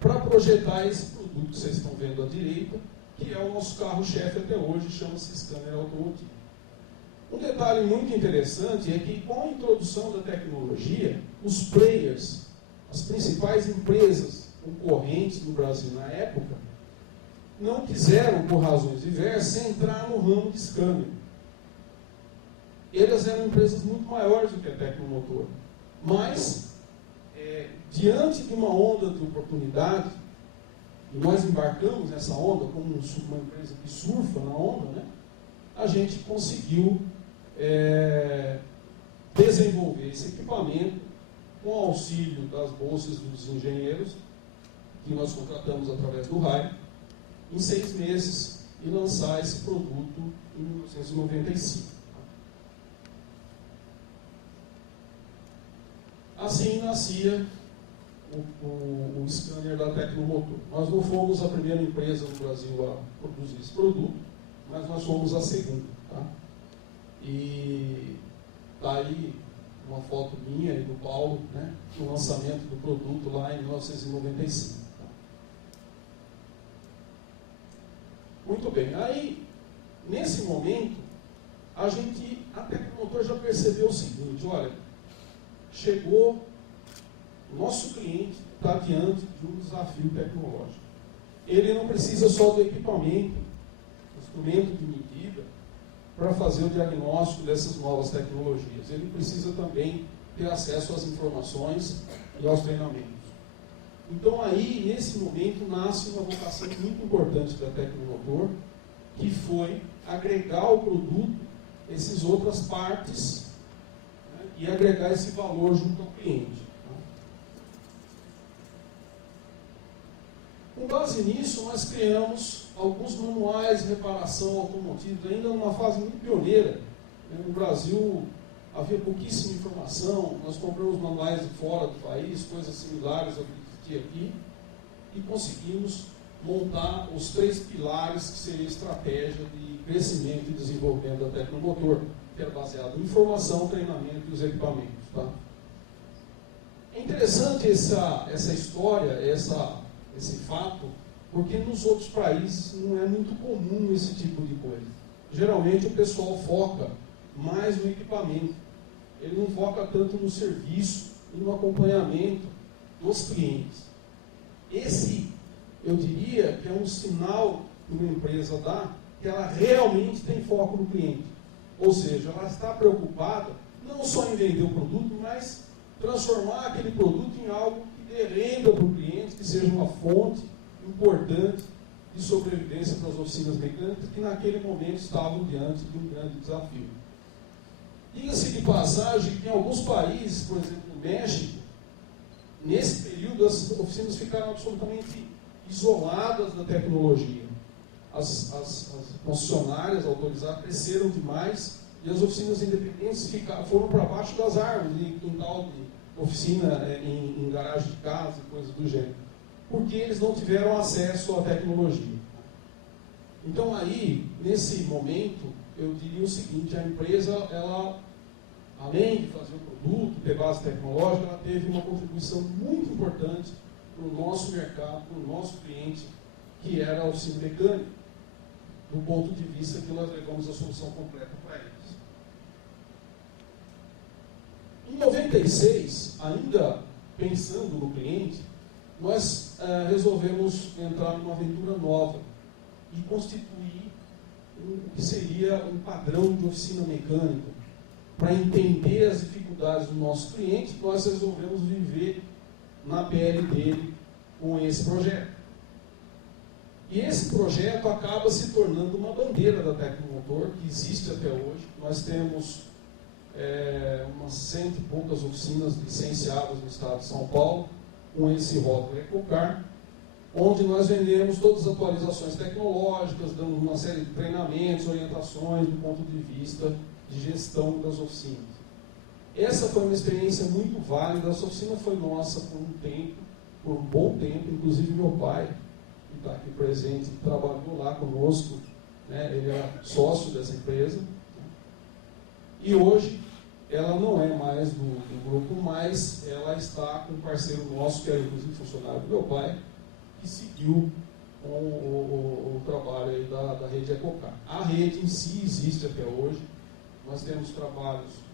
para projetar esse produto que vocês estão vendo à direita, que é o nosso carro-chefe até hoje, chama-se scanner automotivo. Um detalhe muito interessante é que, com a introdução da tecnologia, os players, as principais empresas concorrentes no Brasil na época, não quiseram, por razões diversas, entrar no ramo de scanner. Elas eram empresas muito maiores do que a Tecnomotor. Mas, diante de uma onda de oportunidade, e nós embarcamos nessa onda como uma empresa que surfa na onda, né, a gente conseguiu desenvolver esse equipamento com auxílio das bolsas dos engenheiros, que nós contratamos através do RAI, em 6 meses, e lançar esse produto em 1995. Assim nascia o scanner da Tecnomotor. Nós não fomos a primeira empresa no Brasil a produzir esse produto, mas nós fomos a segunda. Tá? E está aí uma foto minha e do Paulo, né, no lançamento do produto lá em 1995. Tá? Muito bem. Aí, nesse momento, a Tecnomotor já percebeu o seguinte: olha, chegou, o nosso cliente está diante de um desafio tecnológico. Ele não precisa só do equipamento, instrumento de medida, para fazer o diagnóstico dessas novas tecnologias. Ele precisa também ter acesso às informações e aos treinamentos. Então aí, nesse momento, nasce uma vocação muito importante da Tecnomotor, que foi agregar ao produto essas outras partes, né, e agregar esse valor junto ao cliente. Com base nisso, nós criamos alguns manuais de reparação automotiva, ainda numa fase muito pioneira. No Brasil havia pouquíssima informação, nós compramos manuais de fora do país, coisas similares ao que existia aqui, e conseguimos montar os 3 pilares que seria a estratégia de crescimento e desenvolvimento da Tecnomotor, que era baseado em informação, treinamento e os equipamentos. Tá? É interessante essa história, esse fato, porque nos outros países não é muito comum esse tipo de coisa. Geralmente o pessoal foca mais no equipamento, ele não foca tanto no serviço e no acompanhamento dos clientes. Esse, eu diria, que é um sinal que uma empresa dá, que ela realmente tem foco no cliente. Ou seja, ela está preocupada não só em vender o produto, mas transformar aquele produto em algo que dê renda para o cliente, que seja uma fonte importante de sobrevivência para as oficinas mecânicas, que naquele momento estavam diante de um grande desafio. Diga-se de passagem que em alguns países, por exemplo no México, nesse período as oficinas ficaram absolutamente isoladas da tecnologia. As concessionárias autorizadas cresceram demais e as oficinas independentes foram para baixo das árvores, em quintal de oficina, em garagem de casa e coisas do gênero, porque eles não tiveram acesso à tecnologia. Então aí, nesse momento, eu diria o seguinte: a empresa, ela, além de fazer o produto, ter base tecnológica, ela teve uma contribuição muito importante para o nosso mercado, para o nosso cliente, que era a oficina mecânica, do ponto de vista que nós levamos a solução completa para eles. Em 96, ainda pensando no cliente, nós resolvemos entrar numa aventura nova e constituir o que seria um padrão de oficina mecânica. Para entender as dificuldades do nosso cliente, nós resolvemos viver na pele dele com esse projeto. E esse projeto acaba se tornando uma bandeira da Tecnomotor, que existe até hoje. Nós temos umas 100 e poucas oficinas licenciadas no estado de São Paulo, com esse rótulo Ecocar, onde nós vendemos todas as atualizações tecnológicas, dando uma série de treinamentos, orientações do ponto de vista de gestão das oficinas. Essa foi uma experiência muito válida. Essa oficina foi nossa por um bom tempo, inclusive meu pai, que está aqui presente, trabalhou lá conosco, né? Ele era sócio dessa empresa, e hoje ela não é mais do grupo, mas ela está com um parceiro nosso, que era inclusive funcionário do meu pai, que seguiu com o trabalho aí da rede Ecocar. A rede em si existe até hoje. Nós temos trabalhos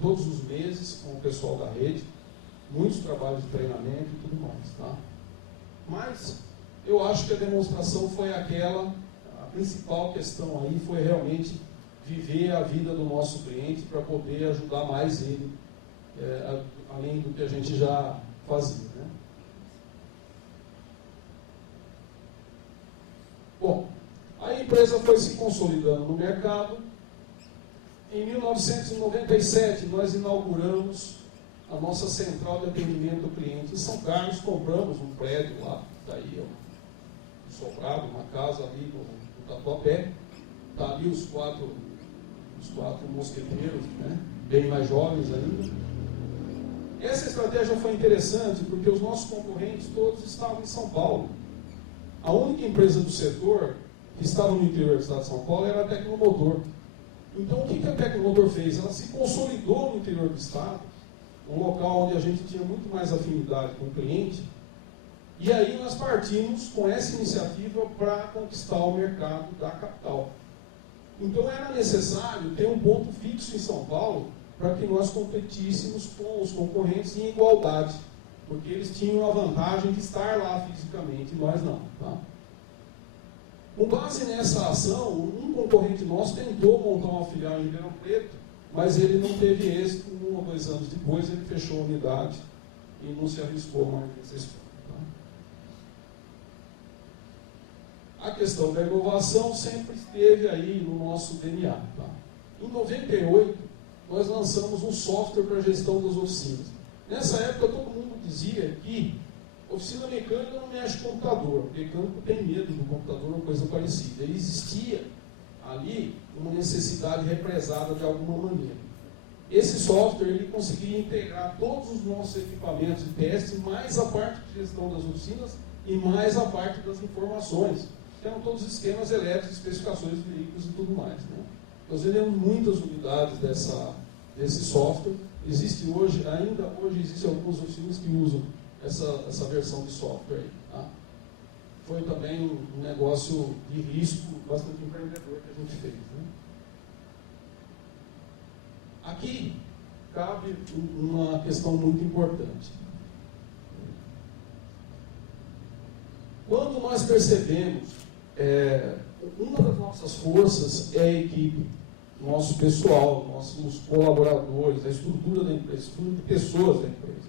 todos os meses com o pessoal da rede, muitos trabalhos de treinamento e tudo mais. Tá? Mas eu acho que a demonstração foi aquela, a principal questão aí foi realmente viver a vida do nosso cliente para poder ajudar mais ele, além do que a gente já fazia. Né? Bom, a empresa foi se consolidando no mercado. Em 1997, nós inauguramos a nossa central de atendimento ao cliente em São Carlos. Compramos um prédio lá, daí um sobrado, uma casa ali no Tatuapé. Está ali os quatro mosqueteiros, né? Bem mais jovens ainda. Essa estratégia foi interessante porque os nossos concorrentes todos estavam em São Paulo. A única empresa do setor que estava no interior do estado de São Paulo era a Tecnomotor. Então, o que a Tecnomotor fez? Ela se consolidou no interior do estado, um local onde a gente tinha muito mais afinidade com o cliente, e aí nós partimos com essa iniciativa para conquistar o mercado da capital. Então, era necessário ter um ponto fixo em São Paulo para que nós competíssemos com os concorrentes em igualdade, porque eles tinham a vantagem de estar lá fisicamente, e nós não. Tá? Com base nessa ação, um concorrente nosso tentou montar uma filial em Ribeirão Preto, mas ele não teve êxito. 1 ou 2 anos depois, ele fechou a unidade e não se arriscou mais nessa história. Tá? A questão da inovação sempre esteve aí no nosso DNA. Tá? Em 98, nós lançamos um software para a gestão das oficinas. Nessa época, todo mundo dizia que oficina mecânica não mexe com computador. O mecânico tem medo do computador ou coisa parecida. E existia ali uma necessidade represada de alguma maneira. Esse software ele conseguia integrar todos os nossos equipamentos de teste, mais a parte de gestão das oficinas e mais a parte das informações, que eram todos esquemas elétricos, especificações de veículos e tudo mais. Né? Nós vendemos muitas unidades desse software. Existe hoje, ainda hoje existem algumas oficinas que usam essa versão de software aí. Tá? Foi também um negócio de risco bastante empreendedor que a gente fez. Né? Aqui cabe uma questão muito importante. Quando nós percebemos, uma das nossas forças é a equipe, nosso pessoal, nossos colaboradores, a estrutura da empresa, a estrutura de pessoas da empresa.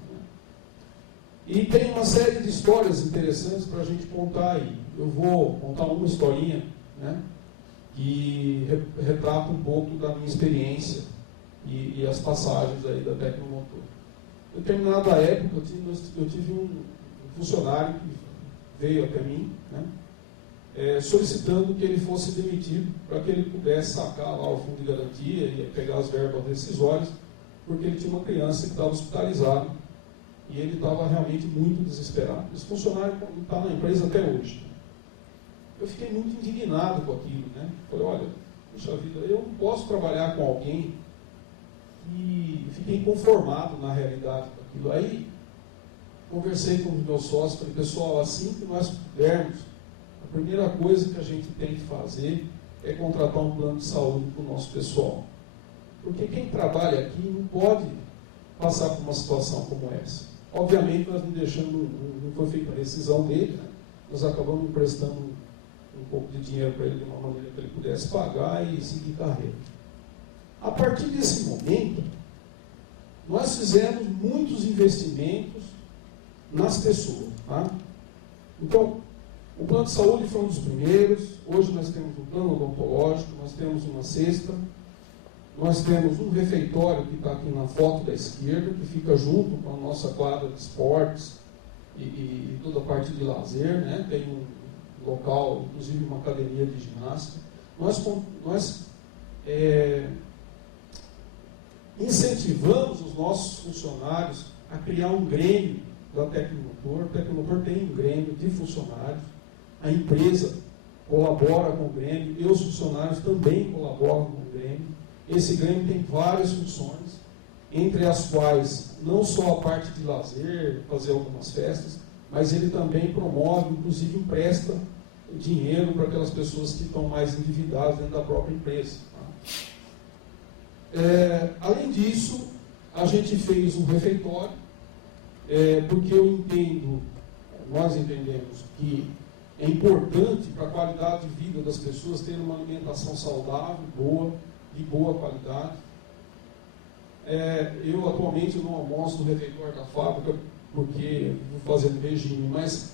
E tem uma série de histórias interessantes para a gente contar aí. Eu vou contar uma historinha, né, que retrata um pouco da minha experiência e as passagens aí da Tecnomotor. Em determinada época, eu tive um funcionário que veio até mim, né, solicitando que ele fosse demitido para que ele pudesse sacar lá o fundo de garantia e pegar as verbas decisórias, porque ele tinha uma criança que estava hospitalizada. E ele estava realmente muito desesperado. Esse funcionário está na empresa até hoje. Eu fiquei muito indignado com aquilo. Né? Falei, olha, puxa vida, eu não posso trabalhar com alguém, e fiquei inconformado na realidade com aquilo. Aí, conversei com os meus sócios, falei, pessoal, assim que nós pudermos, a primeira coisa que a gente tem que fazer é contratar um plano de saúde para o nosso pessoal. Porque quem trabalha aqui não pode passar por uma situação como essa. Obviamente, nós não deixamos, não foi feita a decisão dele, né? Nós acabamos emprestando um pouco de dinheiro para ele, de uma maneira que ele pudesse pagar e seguir carreira. A partir desse momento, nós fizemos muitos investimentos nas pessoas. Tá? Então, o plano de saúde foi um dos primeiros. Hoje nós temos um plano odontológico, nós temos uma cesta. Nós temos um refeitório que está aqui na foto da esquerda, que fica junto com a nossa quadra de esportes, e toda a parte de lazer, né? Tem um local, inclusive uma academia de ginástica. Nós incentivamos os nossos funcionários a criar um grêmio da Tecnomotor. A Tecnomotor tem um grêmio de funcionários, a empresa colabora com o grêmio, e os funcionários também colaboram com o grêmio. Esse grêmio tem várias funções, entre as quais não só a parte de lazer, fazer algumas festas, mas ele também promove, inclusive empresta dinheiro para aquelas pessoas que estão mais endividadas dentro da própria empresa. Além disso, a gente fez um refeitório, porque nós entendemos que é importante para a qualidade de vida das pessoas ter uma alimentação saudável, de boa qualidade. Eu atualmente não almoço no refeitório da fábrica, porque vou fazer um regime, mas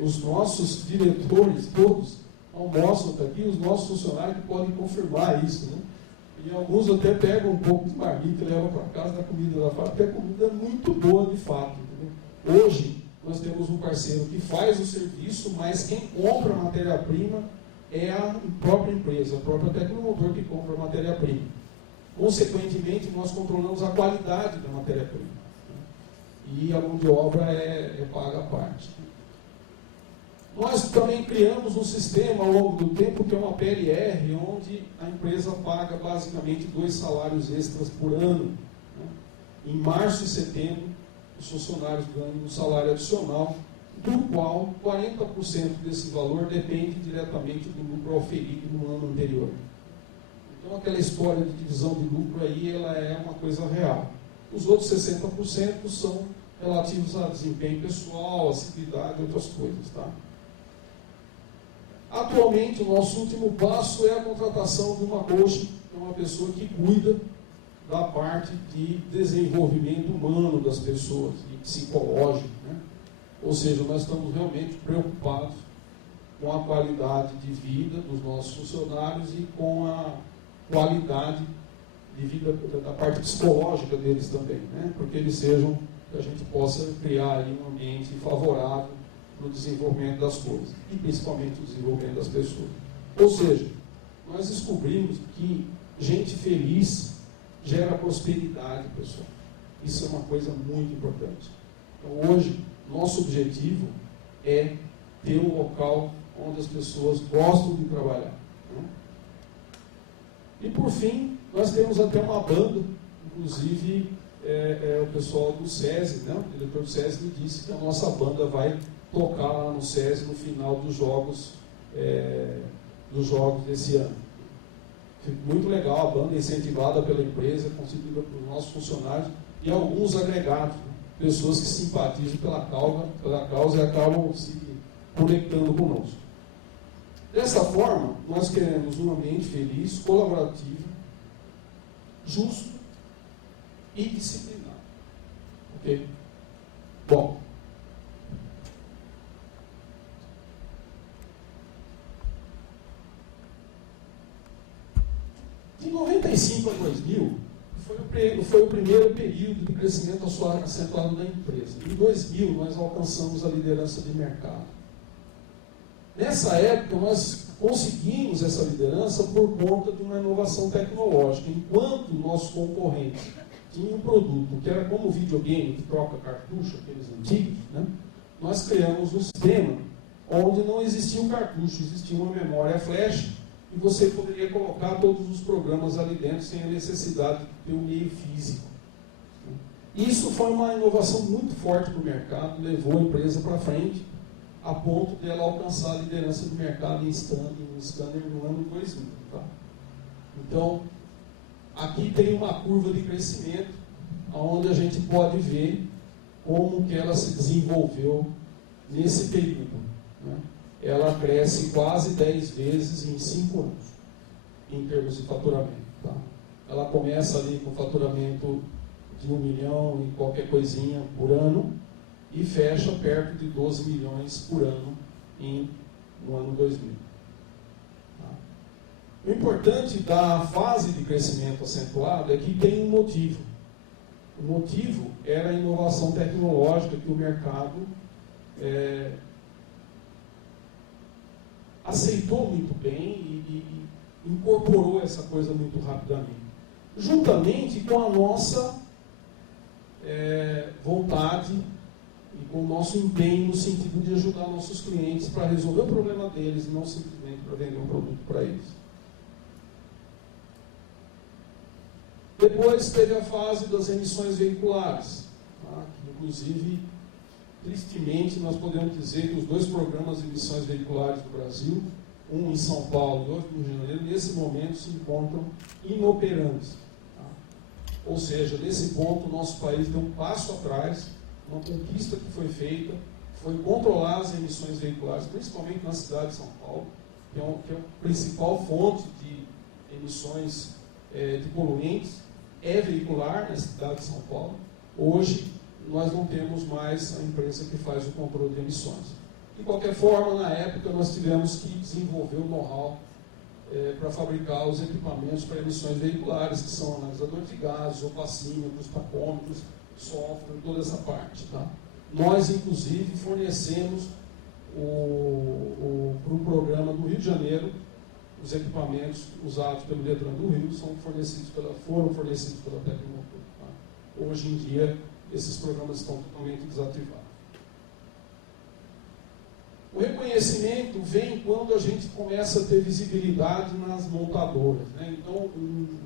os nossos diretores todos almoçam daqui, os nossos funcionários que podem confirmar isso, né? E alguns até pegam um pouco de marmita e levam para casa da comida da fábrica, porque a comida é muito boa de fato. Entendeu? Hoje, nós temos um parceiro que faz o serviço, mas quem compra a matéria-prima é a própria empresa, a própria Tecnomotor que compra a matéria-prima. Consequentemente, nós controlamos a qualidade da matéria-prima. E a mão de obra é paga à parte. Nós também criamos um sistema ao longo do tempo que é uma PLR, onde a empresa paga basicamente 2 salários extras por ano. Né? Em março e setembro, os funcionários ganham um salário adicional, do qual 40% desse valor depende diretamente do lucro auferido no ano anterior. Então, aquela história de divisão de lucro aí, ela é uma coisa real. Os outros 60% são relativos a desempenho pessoal, assiduidade e outras coisas, tá? Atualmente, o nosso último passo é a contratação de uma coach, que é uma pessoa que cuida da parte de desenvolvimento humano das pessoas, e psicológico, né? Ou seja, nós estamos realmente preocupados com a qualidade de vida dos nossos funcionários e com a qualidade de vida da parte psicológica deles também, né? Porque eles sejam, que a gente possa criar aí um ambiente favorável no desenvolvimento das coisas, e principalmente o desenvolvimento das pessoas. Ou seja, nós descobrimos que gente feliz gera prosperidade, pessoal. Isso é uma coisa muito importante. Então, hoje, nosso objetivo é ter um local onde as pessoas gostam de trabalhar, né? E, por fim, nós temos até uma banda, inclusive o pessoal do SESI, né? O diretor do SESI me disse que a nossa banda vai tocar lá no SESI no final dos jogos desse ano. Muito legal, a banda incentivada pela empresa, constituída por nossos funcionários e alguns agregados, né? Pessoas que simpatizam pela causa e acabam se conectando conosco. Dessa forma, nós queremos um ambiente feliz, colaborativo, justo e disciplinado. Ok? Bom, de 95 a 2000, foi o primeiro período de crescimento acentuado da empresa. Em 2000, nós alcançamos a liderança de mercado. Nessa época, nós conseguimos essa liderança por conta de uma inovação tecnológica. Enquanto o nosso concorrente tinha um produto que era como o videogame, que troca cartucho, aqueles antigos, né? Nós criamos um sistema onde não existia um cartucho, existia uma memória flash, e você poderia colocar todos os programas ali dentro sem a necessidade de ter um meio físico. Isso foi uma inovação muito forte para o mercado, levou a empresa para frente, a ponto de ela alcançar a liderança do mercado em scanner no ano 2000. Tá? Então, aqui tem uma curva de crescimento, onde a gente pode ver como que ela se desenvolveu nesse período, né? Ela cresce quase 10 vezes em 5 anos, em termos de faturamento. Tá? Ela começa ali com faturamento de 1 milhão e qualquer coisinha por ano, e fecha perto de 12 milhões por ano no ano 2000. Tá? O importante da fase de crescimento acentuado é que tem um motivo. O motivo era a inovação tecnológica que o mercado aceitou muito bem e incorporou essa coisa muito rapidamente, juntamente com a nossa vontade e com o nosso empenho no sentido de ajudar nossos clientes para resolver o problema deles e não simplesmente para vender um produto para eles. Depois teve a fase das emissões veiculares, tá? Que, inclusive, tristemente, nós podemos dizer que os dois programas de emissões veiculares do Brasil, um em São Paulo e outro no Rio de Janeiro, nesse momento se encontram inoperantes. Tá? Ou seja, nesse ponto, o nosso país deu um passo atrás, uma conquista que foi feita, foi controlar as emissões veiculares, principalmente na cidade de São Paulo, que é a principal fonte de emissões de poluentes, veicular na cidade de São Paulo. Hoje, nós não temos mais a empresa que faz o controle de emissões. De qualquer forma, na época, nós tivemos que desenvolver o know-how para fabricar os equipamentos para emissões veiculares, que são analisadores de gases, opacímetros, tacômetros, software, toda essa parte. Tá? Nós, inclusive, fornecemos para o programa do Rio de Janeiro, os equipamentos usados pelo Detran do Rio foram fornecidos pela Tecnomotor. Tá? Hoje em dia, esses programas estão totalmente desativados. O reconhecimento vem quando a gente começa a ter visibilidade nas montadoras. Né? Então,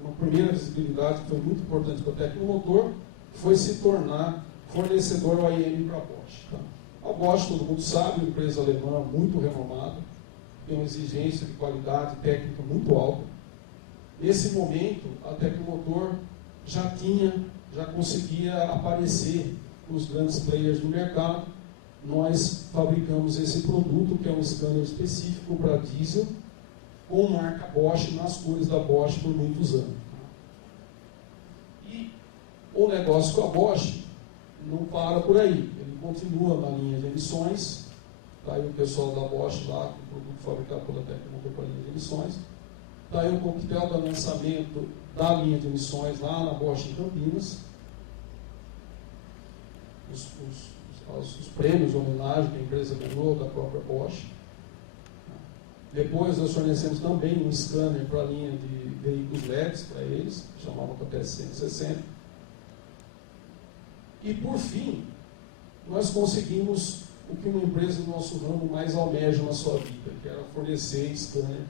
uma primeira visibilidade que foi muito importante para a Tecnomotor foi se tornar fornecedor OEM para a Bosch. Tá? A Bosch, todo mundo sabe, uma empresa alemã muito renomada, tem uma exigência de qualidade técnica muito alta. Nesse momento, a Tecnomotor já conseguia aparecer nos grandes players do mercado. Nós fabricamos esse produto, que é um scanner específico para diesel, com marca Bosch, nas cores da Bosch por muitos anos. E o negócio com a Bosch não para por aí, ele continua na linha de emissões. Está aí o pessoal da Bosch lá, com o produto fabricado pela Tecnomotor para a linha de emissões. Está aí o coquetel do lançamento da linha de emissões lá na Bosch em Campinas. Os prêmios, a homenagem que a empresa ganhou da própria Bosch. Depois nós fornecemos também um scanner para a linha de veículos LEDs para eles, chamava KTS 160. E por fim, nós conseguimos o que uma empresa do nosso ramo mais almeja na sua vida, que era fornecer scanner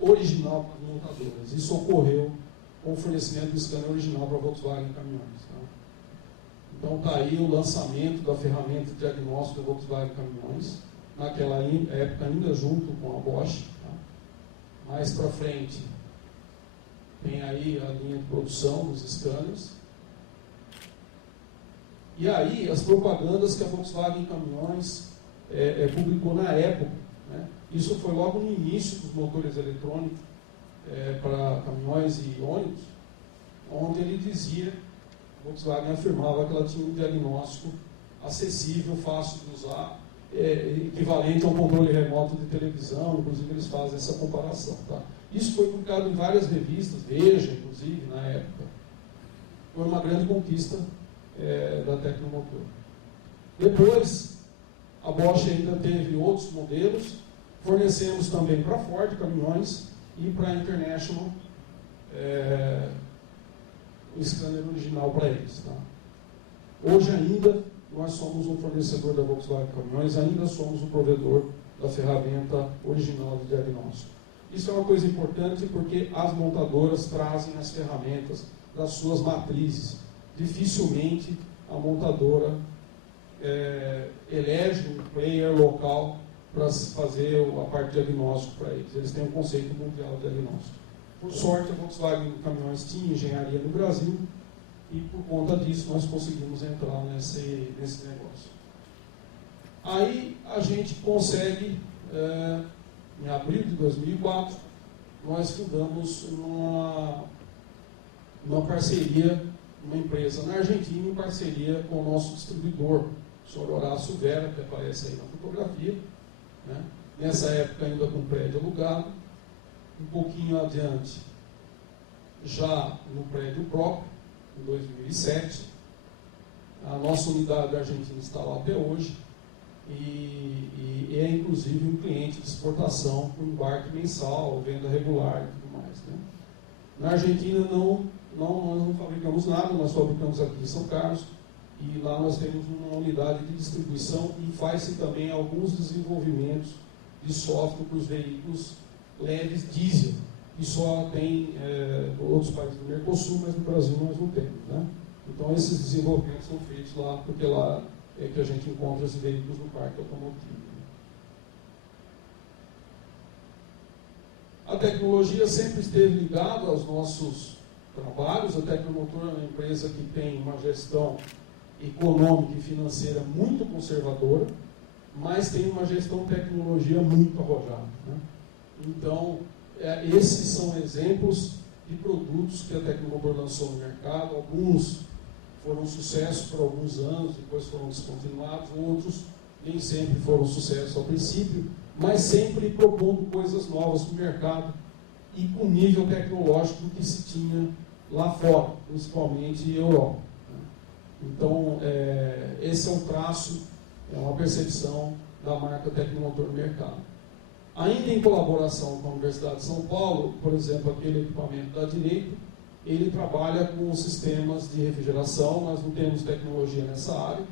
original para as montadoras. Isso ocorreu com o fornecimento do scanner original para a Volkswagen Caminhões. Tá? Então está aí o lançamento da ferramenta de diagnóstico da Volkswagen Caminhões, naquela época ainda junto com a Bosch. Tá? Mais para frente tem aí a linha de produção dos scanners. E aí, as propagandas que a Volkswagen Caminhões publicou na época, né? Isso foi logo no início dos motores eletrônicos para caminhões e ônibus, onde ele dizia, a Volkswagen afirmava que ela tinha um diagnóstico acessível, fácil de usar, equivalente a um controle remoto de televisão. Inclusive eles fazem essa comparação. Tá? Isso foi publicado em várias revistas, Veja, inclusive, na época. Foi uma grande conquista da Tecnomotor. Depois, a Bosch ainda teve outros modelos. Fornecemos também para a Ford Caminhões e para a International o scanner original para eles. Tá? Hoje ainda, nós somos um fornecedor da Volkswagen Caminhões, ainda somos o provedor da ferramenta original de diagnóstico. Isso é uma coisa importante porque as montadoras trazem as ferramentas das suas matrizes. Dificilmente a montadora elege um player local para fazer a parte de diagnóstico para eles. Eles têm um conceito mundial de diagnóstico. Por sorte, a Volkswagen Caminhões tinha engenharia no Brasil e, por conta disso, nós conseguimos entrar nesse negócio. Aí, a gente consegue, em abril de 2004, nós fundamos uma parceria, uma empresa na Argentina, em parceria com o nosso distribuidor, o senhor Horácio Vera, que aparece aí na fotografia, né? Nessa época ainda com prédio alugado. Um pouquinho adiante, já no prédio próprio, em 2007. A nossa unidade da Argentina está lá até hoje. e é inclusive um cliente de exportação com embarque mensal, venda regular e tudo mais, né? Na Argentina nós não fabricamos nada, nós fabricamos aqui em São Carlos, e lá nós temos uma unidade de distribuição e faz-se também alguns desenvolvimentos de software para os veículos leves diesel, que só tem outros países do Mercosul, mas no Brasil nós não temos, né? Então esses desenvolvimentos são feitos lá, porque lá é que a gente encontra esses veículos no parque automotivo. A tecnologia sempre esteve ligada aos nossos trabalhos. A Tecnomotor é uma empresa que tem uma gestão econômica e financeira muito conservadora, mas tem uma gestão de tecnologia muito arrojada, né? Então, esses são exemplos de produtos que a Tecnomotor lançou no mercado. Alguns foram sucesso por alguns anos, depois foram descontinuados, outros nem sempre foram sucesso ao princípio, mas sempre propondo coisas novas para o mercado e com nível tecnológico que se tinha lá fora, principalmente Europa. Então, esse é um traço, é uma percepção da marca Tecnomotor no mercado. Ainda em colaboração com a Universidade de São Paulo, por exemplo, aquele equipamento da direita, ele trabalha com sistemas de refrigeração. Nós não temos tecnologia nessa área,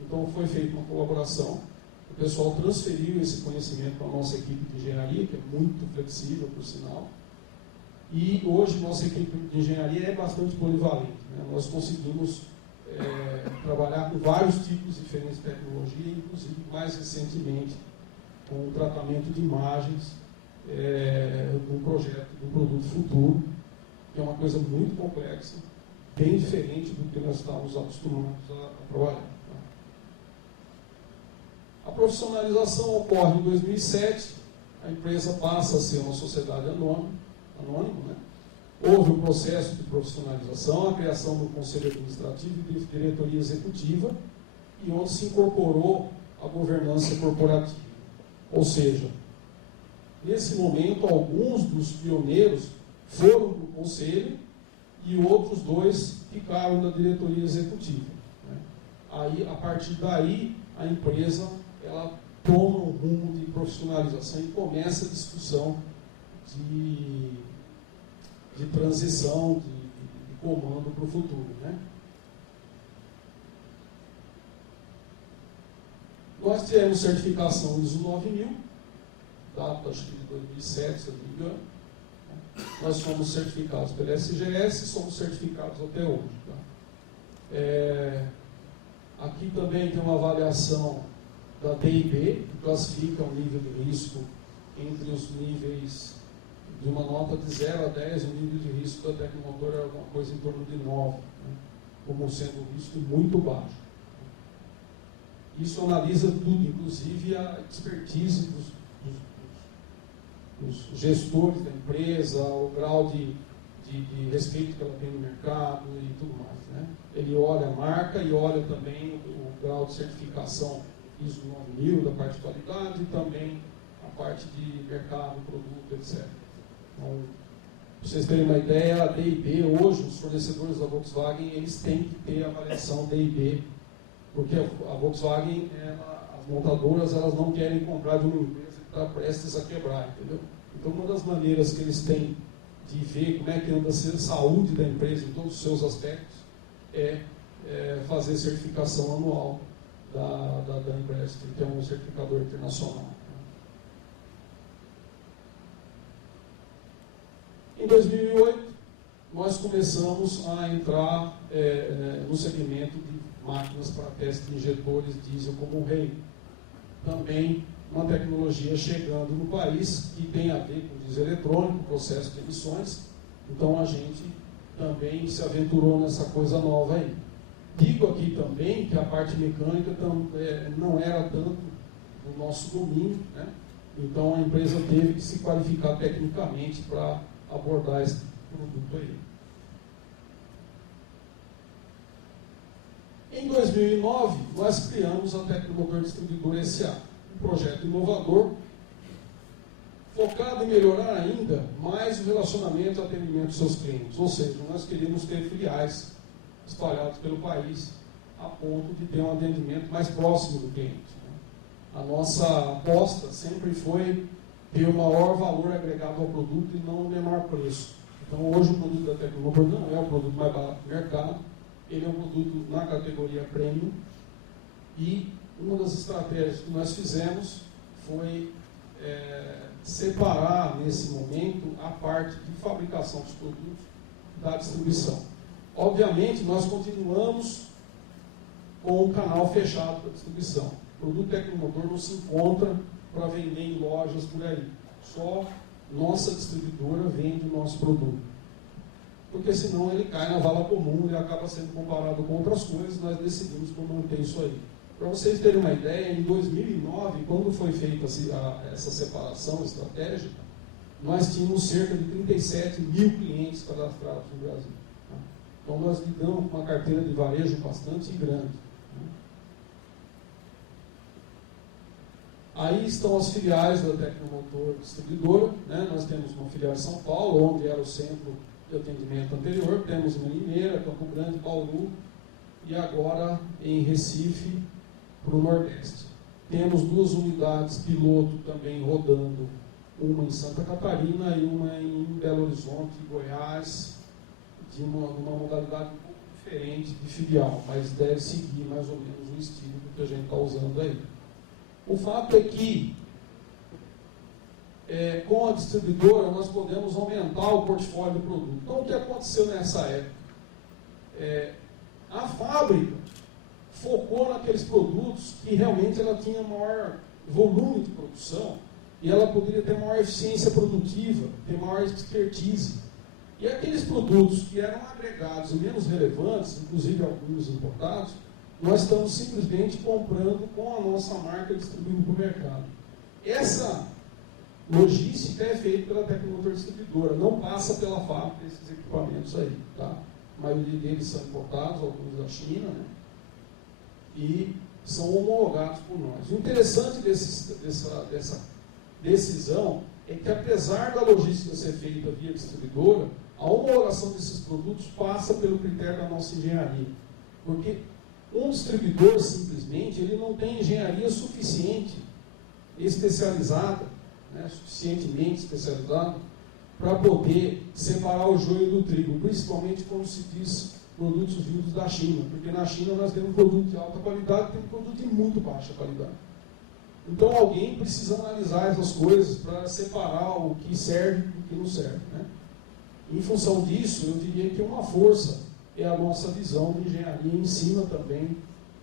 então foi feita uma colaboração. O pessoal transferiu esse conhecimento para a nossa equipe de engenharia, que é muito flexível, por sinal. E hoje nossa equipe de engenharia é bastante polivalente, né? Nós conseguimos trabalhar com vários tipos diferentes de tecnologia, inclusive mais recentemente com o tratamento de imagens do projeto do produto futuro, que é uma coisa muito complexa, bem diferente do que nós estávamos acostumados a trabalhar. A profissionalização ocorre em 2007, a empresa passa a ser uma sociedade anônima, né? Houve um processo de profissionalização, a criação do Conselho Administrativo e de Diretoria Executiva, e onde se incorporou a governança corporativa. Ou seja, nesse momento, alguns dos pioneiros foram para o Conselho e outros 2 ficaram na Diretoria Executiva, né? Aí, a partir daí, a empresa ela toma um rumo de profissionalização e começa a discussão de transição, de comando para o futuro, né? Nós tivemos certificação ISO 9000, data acho que de 2007, se eu não me engano. Nós somos certificados pela SGS e somos certificados até hoje, tá? Aqui também tem uma avaliação da DIB, que classifica o nível de risco entre os níveis de uma nota de 0 a 10, o nível de risco da Tecnomotor era alguma coisa em torno de 9, né? Como sendo um risco muito baixo. Isso analisa tudo, inclusive a expertise dos gestores da empresa, o grau de respeito que ela tem no mercado e tudo mais, né? Ele olha a marca e olha também o grau de certificação ISO 9000 da parte de qualidade e também a parte de mercado, produto, etc. Então, para vocês terem uma ideia, a DIB hoje, os fornecedores da Volkswagen, eles têm que ter avaliação DIB, porque a Volkswagen, as montadoras, elas não querem comprar de uma empresa que está prestes a quebrar, entendeu? Então, uma das maneiras que eles têm de ver como é que anda a saúde da empresa em todos os seus aspectos é fazer certificação anual da empresa, que é um certificador internacional. Em 2008, nós começamos a entrar no segmento de máquinas para teste de injetores diesel como o REI. Também uma tecnologia chegando no país que tem a ver com diesel eletrônico, processo de emissões. Então a gente também se aventurou nessa coisa nova aí. Digo aqui também que a parte mecânica não era tanto o nosso domínio, né? Então a empresa teve que se qualificar tecnicamente para abordar esse produto aí. Em 2009, nós criamos a Tecnomotor Distribuidora S.A., um projeto inovador, focado em melhorar ainda mais o relacionamento e atendimento dos seus clientes. Ou seja, nós queríamos ter filiais espalhados pelo país, a ponto de ter um atendimento mais próximo do cliente, né? A nossa aposta sempre foi ter o maior valor agregado ao produto e não o menor preço. Então, hoje, o produto da Tecnomotor não é o produto mais barato do mercado, ele é um produto na categoria premium, e uma das estratégias que nós fizemos foi separar, nesse momento, a parte de fabricação dos produtos da distribuição. Obviamente, nós continuamos com o canal fechado da distribuição. O produto Tecnomotor não se encontra para vender em lojas por aí. Só nossa distribuidora vende o nosso produto. Porque senão ele cai na vala comum e acaba sendo comparado com outras coisas, nós decidimos por manter isso aí. Para vocês terem uma ideia, em 2009, quando foi feita essa separação estratégica, nós tínhamos cerca de 37 mil clientes cadastrados no Brasil. Tá? Então nós lidamos com uma carteira de varejo bastante grande. Aí estão as filiais da Tecnomotor Distribuidora, né? Nós temos uma filial em São Paulo, onde era o centro de atendimento anterior, temos uma em Limeira, Campo Grande, Bauru, e agora em Recife, para o Nordeste. Temos 2 unidades piloto também rodando, uma em Santa Catarina e uma em Belo Horizonte, Goiás, de uma modalidade um pouco diferente de filial, mas deve seguir mais ou menos o estilo que a gente está usando aí. O fato é que, com a distribuidora, nós podemos aumentar o portfólio do produto. Então, o que aconteceu nessa época? A fábrica focou naqueles produtos que realmente ela tinha maior volume de produção e ela poderia ter maior eficiência produtiva, ter maior expertise. E aqueles produtos que eram agregados e menos relevantes, inclusive alguns importados, nós estamos simplesmente comprando com a nossa marca e distribuindo para o mercado. Essa logística é feita pela Tecnomotor Distribuidora, não passa pela fábrica desses equipamentos aí. Tá? A maioria deles são importados, alguns da China, né? E são homologados por nós. O interessante dessa decisão é que, apesar da logística ser feita via distribuidora, a homologação desses produtos passa pelo critério da nossa engenharia. Porque um distribuidor, simplesmente, ele não tem engenharia suficiente, especializada, né, suficientemente especializada, para poder separar o joio do trigo, principalmente quando se diz produtos vindos da China, porque na China nós temos produto de alta qualidade e temos produto de muito baixa qualidade. Então alguém precisa analisar essas coisas para separar o que serve e o que não serve. Né? Em função disso, eu diria que uma força é a nossa visão de engenharia em cima também,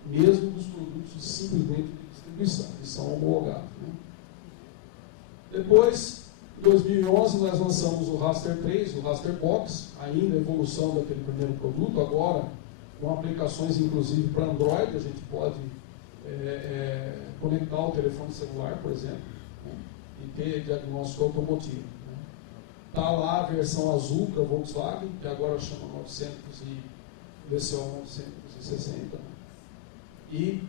mesmo dos produtos simplesmente de distribuição, que são homologados. Né? Depois, em 2011, nós lançamos o Raster 3, o Raster Box, ainda a evolução daquele primeiro produto, agora com aplicações inclusive para Android, a gente pode conectar o telefone celular, por exemplo, né, e ter diagnóstico automotivo. Está lá a versão azul da Volkswagen, que agora chama 900 e VCO 960. E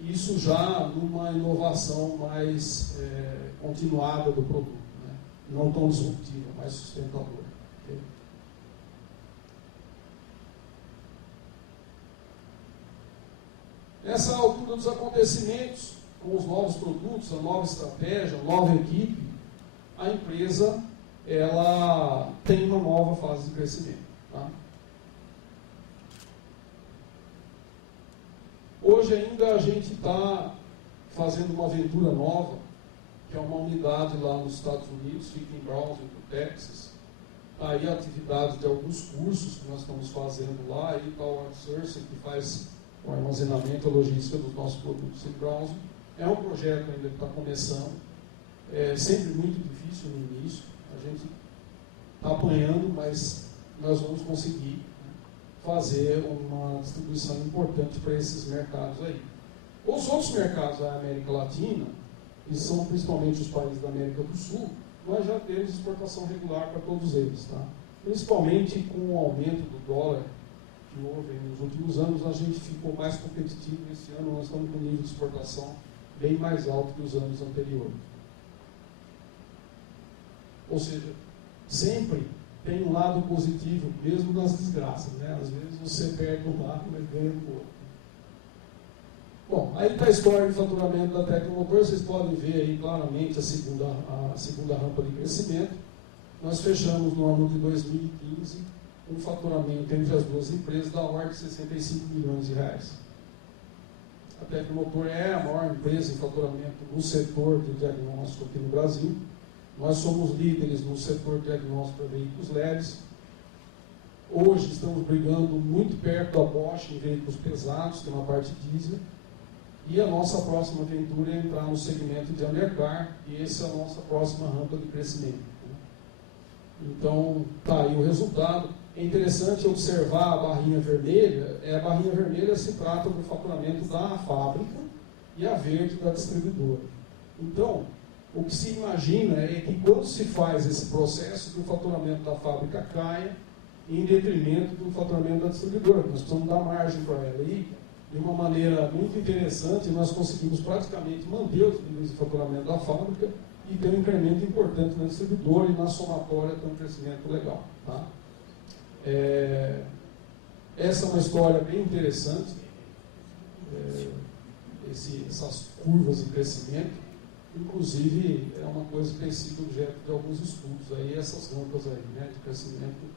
isso já numa inovação mais continuada do produto, né? Não tão disruptiva, mais sustentadora. Okay? Nessa altura dos acontecimentos, com os novos produtos, a nova estratégia, a nova equipe, a empresa ela tem uma nova fase de crescimento. Tá? Hoje ainda a gente está fazendo uma aventura nova, que é uma unidade lá nos Estados Unidos, fica em Brownsville, no Texas. Está aí a atividade de alguns cursos que nós estamos fazendo lá, e está o outsourcing, que faz o armazenamento e a logística dos nossos produtos em Brownsville. É um projeto ainda que está começando, é sempre muito difícil no início, a gente está apanhando, mas nós vamos conseguir fazer uma distribuição importante para esses mercados aí. Os outros mercados da América Latina, que são principalmente os países da América do Sul, nós já temos exportação regular para todos eles. Tá? Principalmente com o aumento do dólar que houve nos últimos anos, a gente ficou mais competitivo. Esse ano nós estamos com um nível de exportação bem mais alto que os anos anteriores. Ou seja, sempre tem um lado positivo, mesmo nas desgraças. Né? Às vezes você perde um lado, mas ganha o outro. Bom, Bom, aí está a história de faturamento da Tecnomotor, vocês podem ver aí claramente a segunda rampa de crescimento. Nós fechamos no ano de 2015 um faturamento entre as duas empresas da ordem de 65 milhões de reais. A Tecnomotor é a maior empresa em faturamento no setor de diagnóstico aqui no Brasil. Nós somos líderes no setor de diagnóstico para veículos leves. Hoje estamos brigando muito perto da Bosch em veículos pesados, que é uma parte diesel. E a nossa próxima aventura é entrar no segmento de undercar, e essa é a nossa próxima rampa de crescimento. Então, tá aí o resultado. É interessante observar a barrinha vermelha. A barrinha vermelha se trata do faturamento da fábrica e a verde da distribuidora. Então, o que se imagina é que quando se faz esse processo, que o faturamento da fábrica caia em detrimento do faturamento da distribuidora. Nós precisamos dar margem para ela. E, de uma maneira muito interessante, nós conseguimos praticamente manter os níveis de faturamento da fábrica e ter um incremento importante na distribuidora, e na somatória ter um crescimento legal. Tá? Essa é uma história bem interessante, essas curvas de crescimento. Inclusive, é uma coisa que tem sido objeto de alguns estudos. Aí, essas rampas aí, né, de crescimento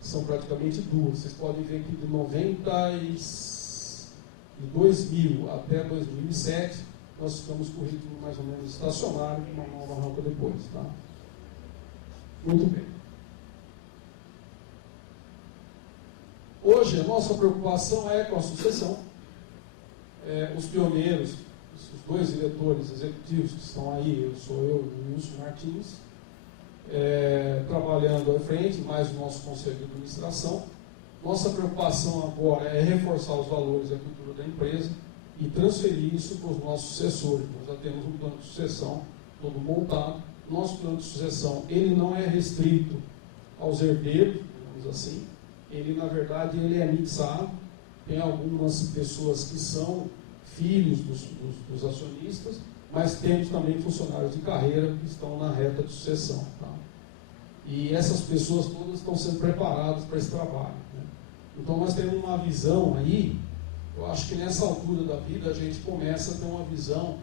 são praticamente duas. Vocês podem ver que de 2000 até 2007, nós ficamos com o ritmo mais ou menos estacionário, com uma nova rampa depois. Tá? Muito bem. Hoje, a nossa preocupação é com a sucessão. Os pioneiros, os dois diretores executivos que estão aí, eu e o Wilson Martins, trabalhando à frente, mais o nosso conselho de administração. Nossa preocupação agora é reforçar os valores da cultura da empresa e transferir isso para os nossos sucessores. Nós já temos um plano de sucessão todo montado. Nosso plano de sucessão, ele não é restrito aos herdeiros, digamos assim. Ele, na verdade, ele é mixado. Tem algumas pessoas que são filhos dos acionistas, mas temos também funcionários de carreira que estão na reta de sucessão. Tá? E essas pessoas todas estão sendo preparadas para esse trabalho. Né? Então, nós temos uma visão aí. Eu acho que nessa altura da vida a gente começa a ter uma visão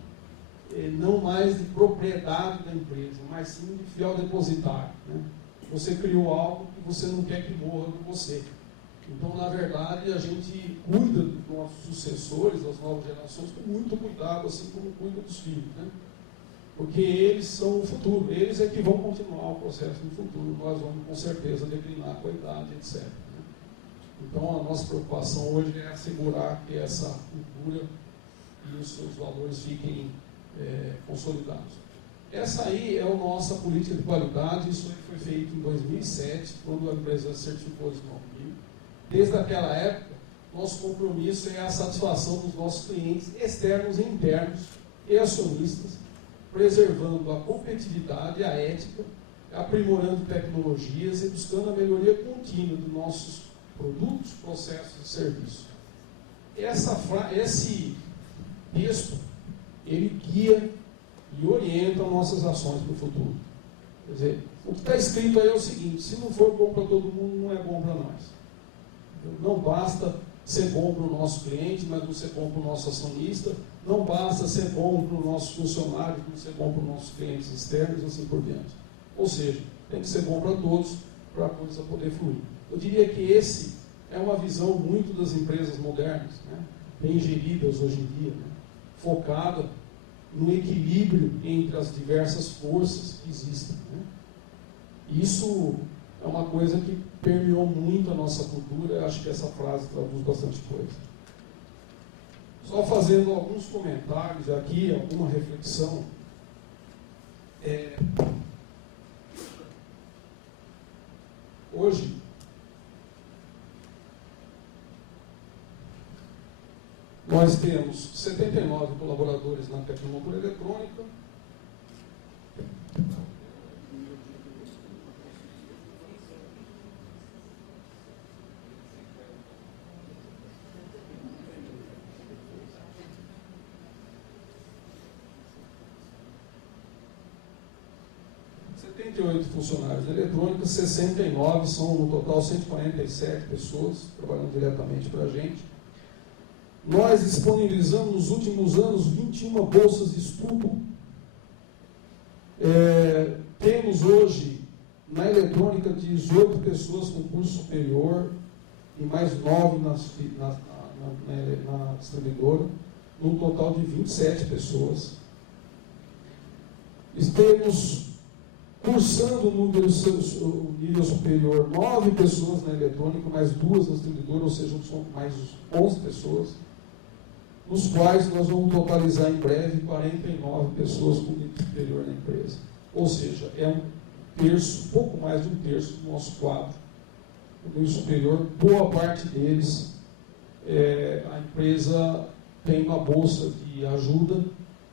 não mais de propriedade da empresa, mas sim de fiel depositário. Né? Você criou algo que você não quer que morra com você. Então, na verdade, a gente cuida dos nossos sucessores, das novas gerações, com muito cuidado, assim como cuida dos filhos. Né? Porque eles são o futuro, eles é que vão continuar o processo no futuro. Nós vamos, com certeza, declinar com a idade, etc. Então, a nossa preocupação hoje é assegurar que essa cultura e os seus valores fiquem consolidados. Essa aí é a nossa política de qualidade. Isso aí foi feito em 2007, quando a empresa certificou os 9.000. Desde aquela época, nosso compromisso é a satisfação dos nossos clientes externos e internos e acionistas, preservando a competitividade, a ética, aprimorando tecnologias e buscando a melhoria contínua dos nossos produtos, processos e serviços. Esse texto, ele guia e orienta nossas ações para o futuro. Quer dizer, o que está escrito aí é o seguinte: se não for bom para todo mundo, não é bom para nós. Não basta ser bom para o nosso cliente, mas não ser bom para o nosso acionista. Não basta ser bom para os nossos funcionários, não ser bom para os nossos clientes externos e assim por diante. Ou seja, tem que ser bom para todos, para a coisa poder fluir. Eu diria que esse é uma visão muito das empresas modernas, né? Bem geridas hoje em dia, né? Focada no equilíbrio entre as diversas forças que existem. Né? Isso é uma coisa que permeou muito a nossa cultura. Eu acho que essa frase traduz bastante coisa. Só fazendo alguns comentários aqui, alguma reflexão. Hoje, nós temos 79 colaboradores na Tecnomotor Eletrônica. Funcionários da eletrônica, 69 são no total 147 pessoas trabalhando diretamente para a gente. Nós disponibilizamos nos últimos anos 21 bolsas de estudo. Temos hoje, na eletrônica, 18 pessoas com curso superior e mais 9 na distribuidora, num total de 27 pessoas. Temos cursando no nível superior 9 pessoas na eletrônica, mais 2 na distribuidora, ou seja, são mais 11 pessoas, nos quais nós vamos totalizar em breve 49 pessoas com nível superior na empresa. Ou seja, é um terço, pouco mais de um terço do nosso quadro. No nível superior, boa parte deles, a empresa tem uma bolsa de ajuda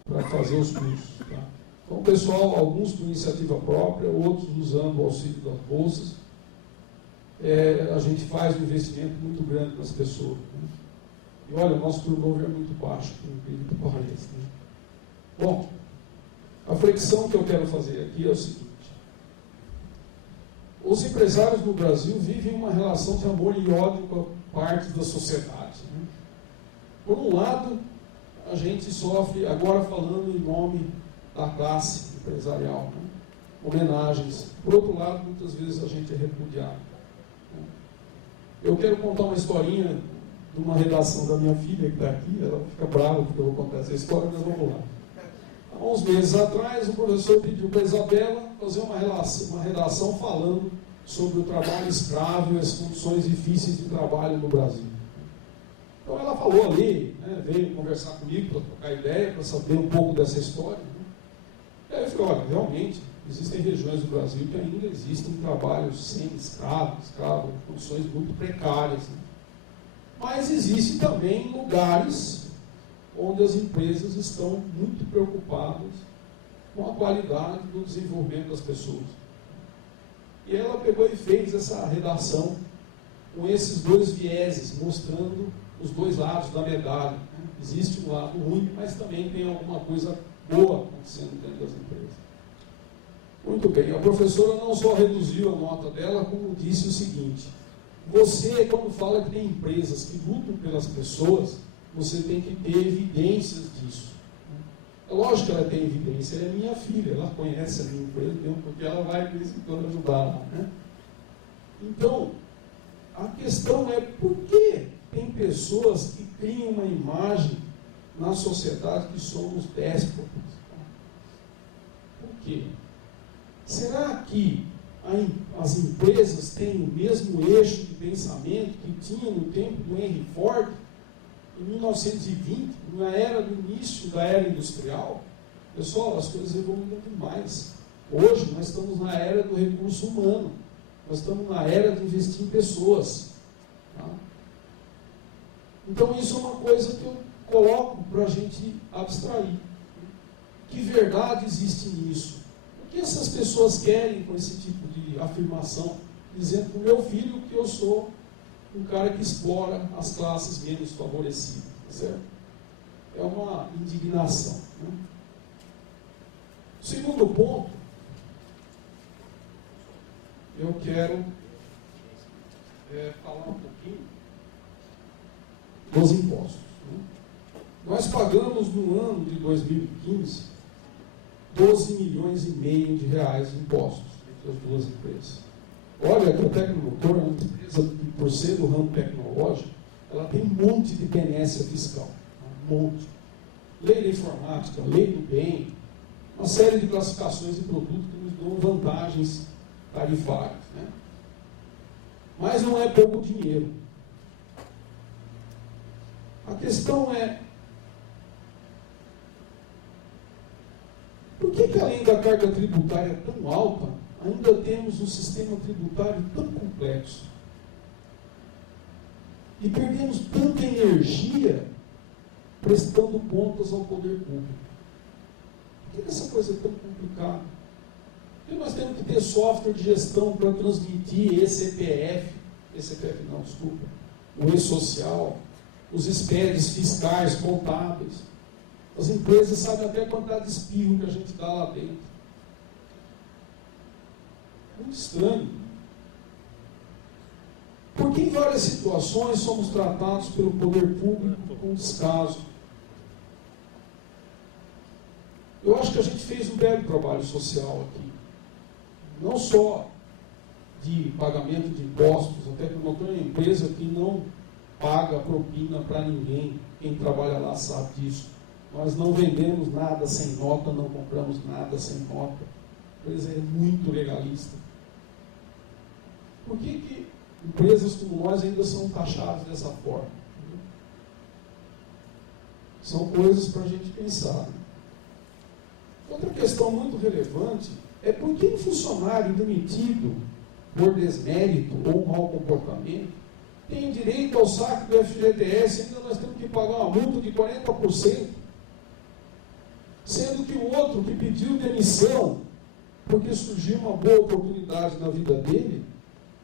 para fazer os cursos. Tá? Então, pessoal, alguns por iniciativa própria, outros usando o auxílio das bolsas, a gente faz um investimento muito grande nas pessoas. Né? E olha, o nosso turnover é muito baixo, por incrível que pareça. Né? Bom, a flexão que eu quero fazer aqui é o seguinte: os empresários no Brasil vivem uma relação de amor e ódio com a parte da sociedade. Né? Por um lado, a gente sofre, agora falando em nome da classe empresarial, né? Homenagens. Por outro lado, muitas vezes a gente é repudiado. Né? Eu quero contar uma historinha de uma redação da minha filha que está aqui. Ela fica brava porque eu vou contar essa história, mas vamos lá. Há uns meses atrás, o professor pediu para a Isabela fazer uma redação falando sobre o trabalho escravo e as condições difíceis de trabalho no Brasil. Então ela falou ali, né, veio conversar comigo para trocar ideia, para saber um pouco dessa história. Né? E aí eu falei, olha, realmente, existem regiões do Brasil que ainda existem trabalhos sem escravo, condições muito precárias. Né? Mas existem também lugares onde as empresas estão muito preocupadas com a qualidade do desenvolvimento das pessoas. E ela pegou e fez essa redação com esses dois vieses, mostrando os dois lados da medalha. Existe um lado ruim, mas também tem alguma coisa boa acontecendo dentro das empresas. Muito bem, a professora não só reduziu a nota dela, como disse o seguinte: você, quando fala que tem empresas que lutam pelas pessoas, você tem que ter evidências disso. É lógico que ela tem evidência, ela é minha filha, ela conhece a minha empresa, porque ela vai, de vez em quando, ajudar lá. Né? Então, a questão é por que tem pessoas que criam uma imagem na sociedade que somos déspotas? Por quê? Será que as empresas têm o mesmo eixo de pensamento que tinha no tempo do Henry Ford, em 1920, na era do início da era industrial? Pessoal, as coisas evoluíram demais. Hoje nós estamos na era do recurso humano, nós estamos na era de investir em pessoas. Tá? Então isso é uma coisa que eu coloco para a gente abstrair. Que verdade existe nisso? O que essas pessoas querem com esse tipo de afirmação, dizendo para o meu filho que eu sou um cara que explora as classes menos favorecidas, certo? É uma indignação. Né? Segundo ponto, eu quero falar um pouquinho dos impostos. Né? Nós pagamos no ano de 2015 12 milhões e meio de reais de impostos entre as duas empresas. Olha que a Tecnomotor é uma empresa que, por ser do ramo tecnológico, ela tem um monte de benesse fiscal. Um monte. Lei da informática, lei do bem, uma série de classificações de produtos que nos dão vantagens tarifárias. Né? Mas não é pouco dinheiro. A questão é, por que além da carga tributária tão alta, ainda temos um sistema tributário tão complexo? E perdemos tanta energia prestando contas ao poder público. Por que essa coisa é tão complicada? Porque nós temos que ter software de gestão para transmitir o e-social, os SPEDs fiscais, contábeis. As empresas sabem até a quantidade de espirro que a gente dá lá dentro. Muito estranho. Por Porque em várias situações somos tratados pelo poder público com descaso. Eu acho que a gente fez um belo trabalho social aqui. Não só de pagamento de impostos, até porque não tem uma empresa que não paga propina para ninguém. Quem trabalha lá sabe disso. Nós não vendemos nada sem nota, não compramos nada sem nota. A empresa é muito legalista. Por que empresas como nós ainda são taxadas dessa forma? São coisas para a gente pensar. Outra questão muito relevante é por que um funcionário demitido por desmérito ou mau comportamento tem direito ao saque do FGTS e ainda nós temos que pagar uma multa de 40%, sendo que o outro que pediu demissão porque surgiu uma boa oportunidade na vida dele,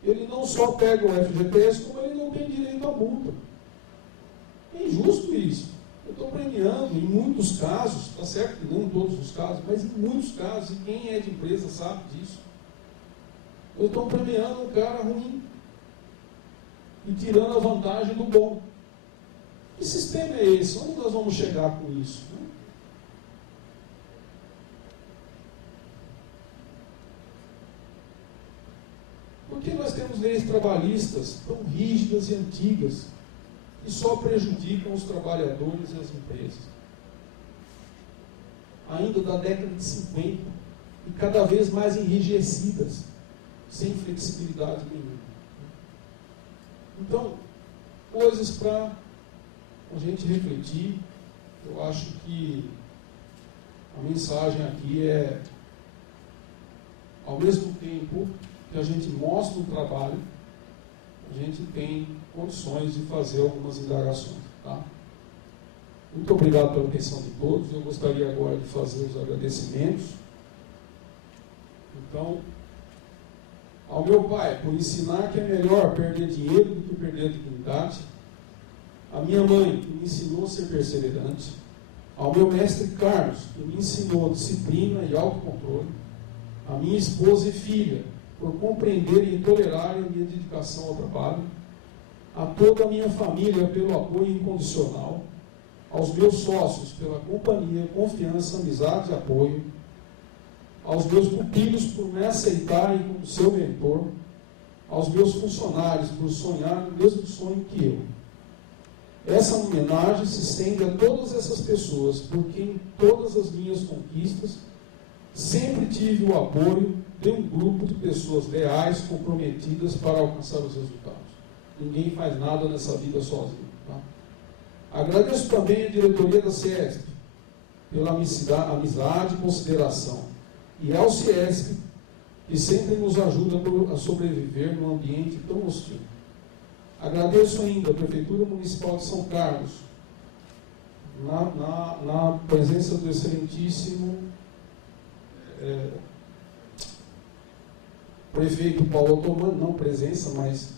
ele não só pega o FGTS, como ele não tem direito à multa. É injusto isso. Eu estou premiando, em muitos casos, está certo que não em todos os casos, mas em muitos casos, e quem é de empresa sabe disso. Eu estou premiando um cara ruim e tirando a vantagem do bom. Que sistema é esse? Onde nós vamos chegar com isso? Por que nós temos leis trabalhistas tão rígidas e antigas que só prejudicam os trabalhadores e as empresas? Ainda da década de 50, e cada vez mais enrijecidas, sem flexibilidade nenhuma. Então, coisas para a gente refletir. Eu acho que a mensagem aqui é, ao mesmo tempo que a gente mostra o trabalho, a gente tem condições de fazer algumas indagações. Tá? Muito obrigado pela atenção de todos. Eu gostaria agora de fazer os agradecimentos. Então, ao meu pai, por ensinar que é melhor perder dinheiro do que perder a dignidade. A minha mãe, que me ensinou a ser perseverante. Ao meu mestre Carlos, que me ensinou disciplina e autocontrole. A minha esposa e filha, por compreenderem e tolerarem a minha dedicação ao trabalho. A toda a minha família, pelo apoio incondicional. Aos meus sócios, pela companhia, confiança, amizade e apoio. Aos meus pupilos, por me aceitarem como seu mentor. Aos meus funcionários, por sonhar no mesmo sonho que eu. Essa homenagem se estende a todas essas pessoas, porque em todas as minhas conquistas, sempre tive o apoio de um grupo de pessoas leais, comprometidas para alcançar os resultados. Ninguém faz nada nessa vida sozinho. Tá? Agradeço também a diretoria da CIESP, pela amizade e consideração, e ao CIESP, que sempre nos ajuda a sobreviver num ambiente tão hostil. Agradeço ainda a Prefeitura Municipal de São Carlos, na presença do excelentíssimo prefeito Paulo Otomano, não presença, mas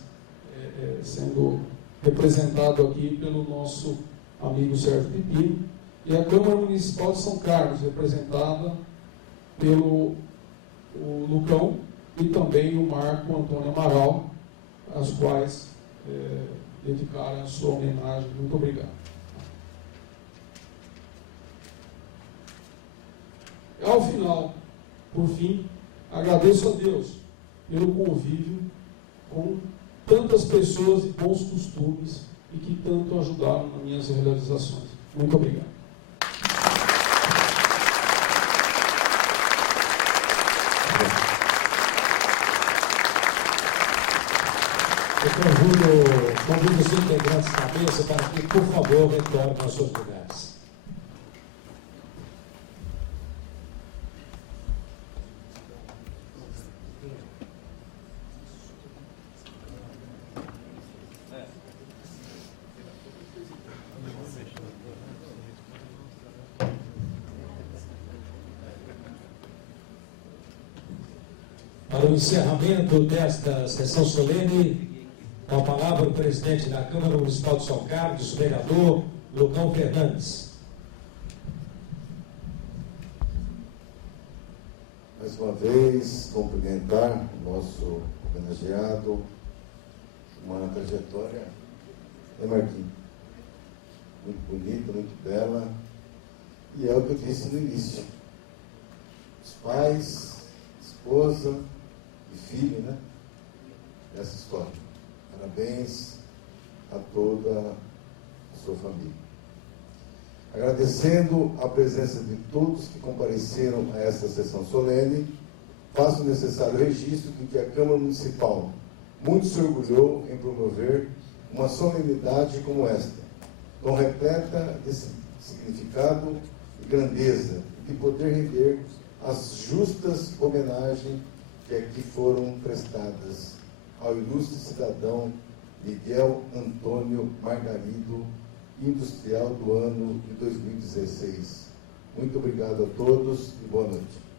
sendo representado aqui pelo nosso amigo Sérgio Pepino, e a Câmara Municipal de São Carlos, representada pelo o Lucão e também o Marco Antônio Amaral, as quais dedicaram a sua homenagem. Muito obrigado. Ao final, por fim, agradeço a Deus pelo convívio com tantas pessoas de bons costumes e que tanto ajudaram nas minhas realizações. Muito obrigado. Eu convido os integrantes da mesa para que, por favor, retornem aos seus lugares. Para o encerramento desta sessão solene, com a palavra o presidente da Câmara Municipal de São Carlos, o vereador Lucão Fernandes. Mais uma vez, cumprimentar o nosso homenageado, uma trajetória, né, Marquinhos? Muito bonita, muito bela. E é o que eu disse no início. Os pais, esposa e filho, né? Essa história. Parabéns a toda a sua família. Agradecendo a presença de todos que compareceram a esta sessão solene, faço o necessário registro de que a Câmara Municipal muito se orgulhou em promover uma solenidade como esta, tão repleta de significado e grandeza, e de poder render as justas homenagens que aqui foram prestadas ao ilustre cidadão Miguel Antônio Margarido, industrial do ano de 2016. Muito obrigado a todos e boa noite.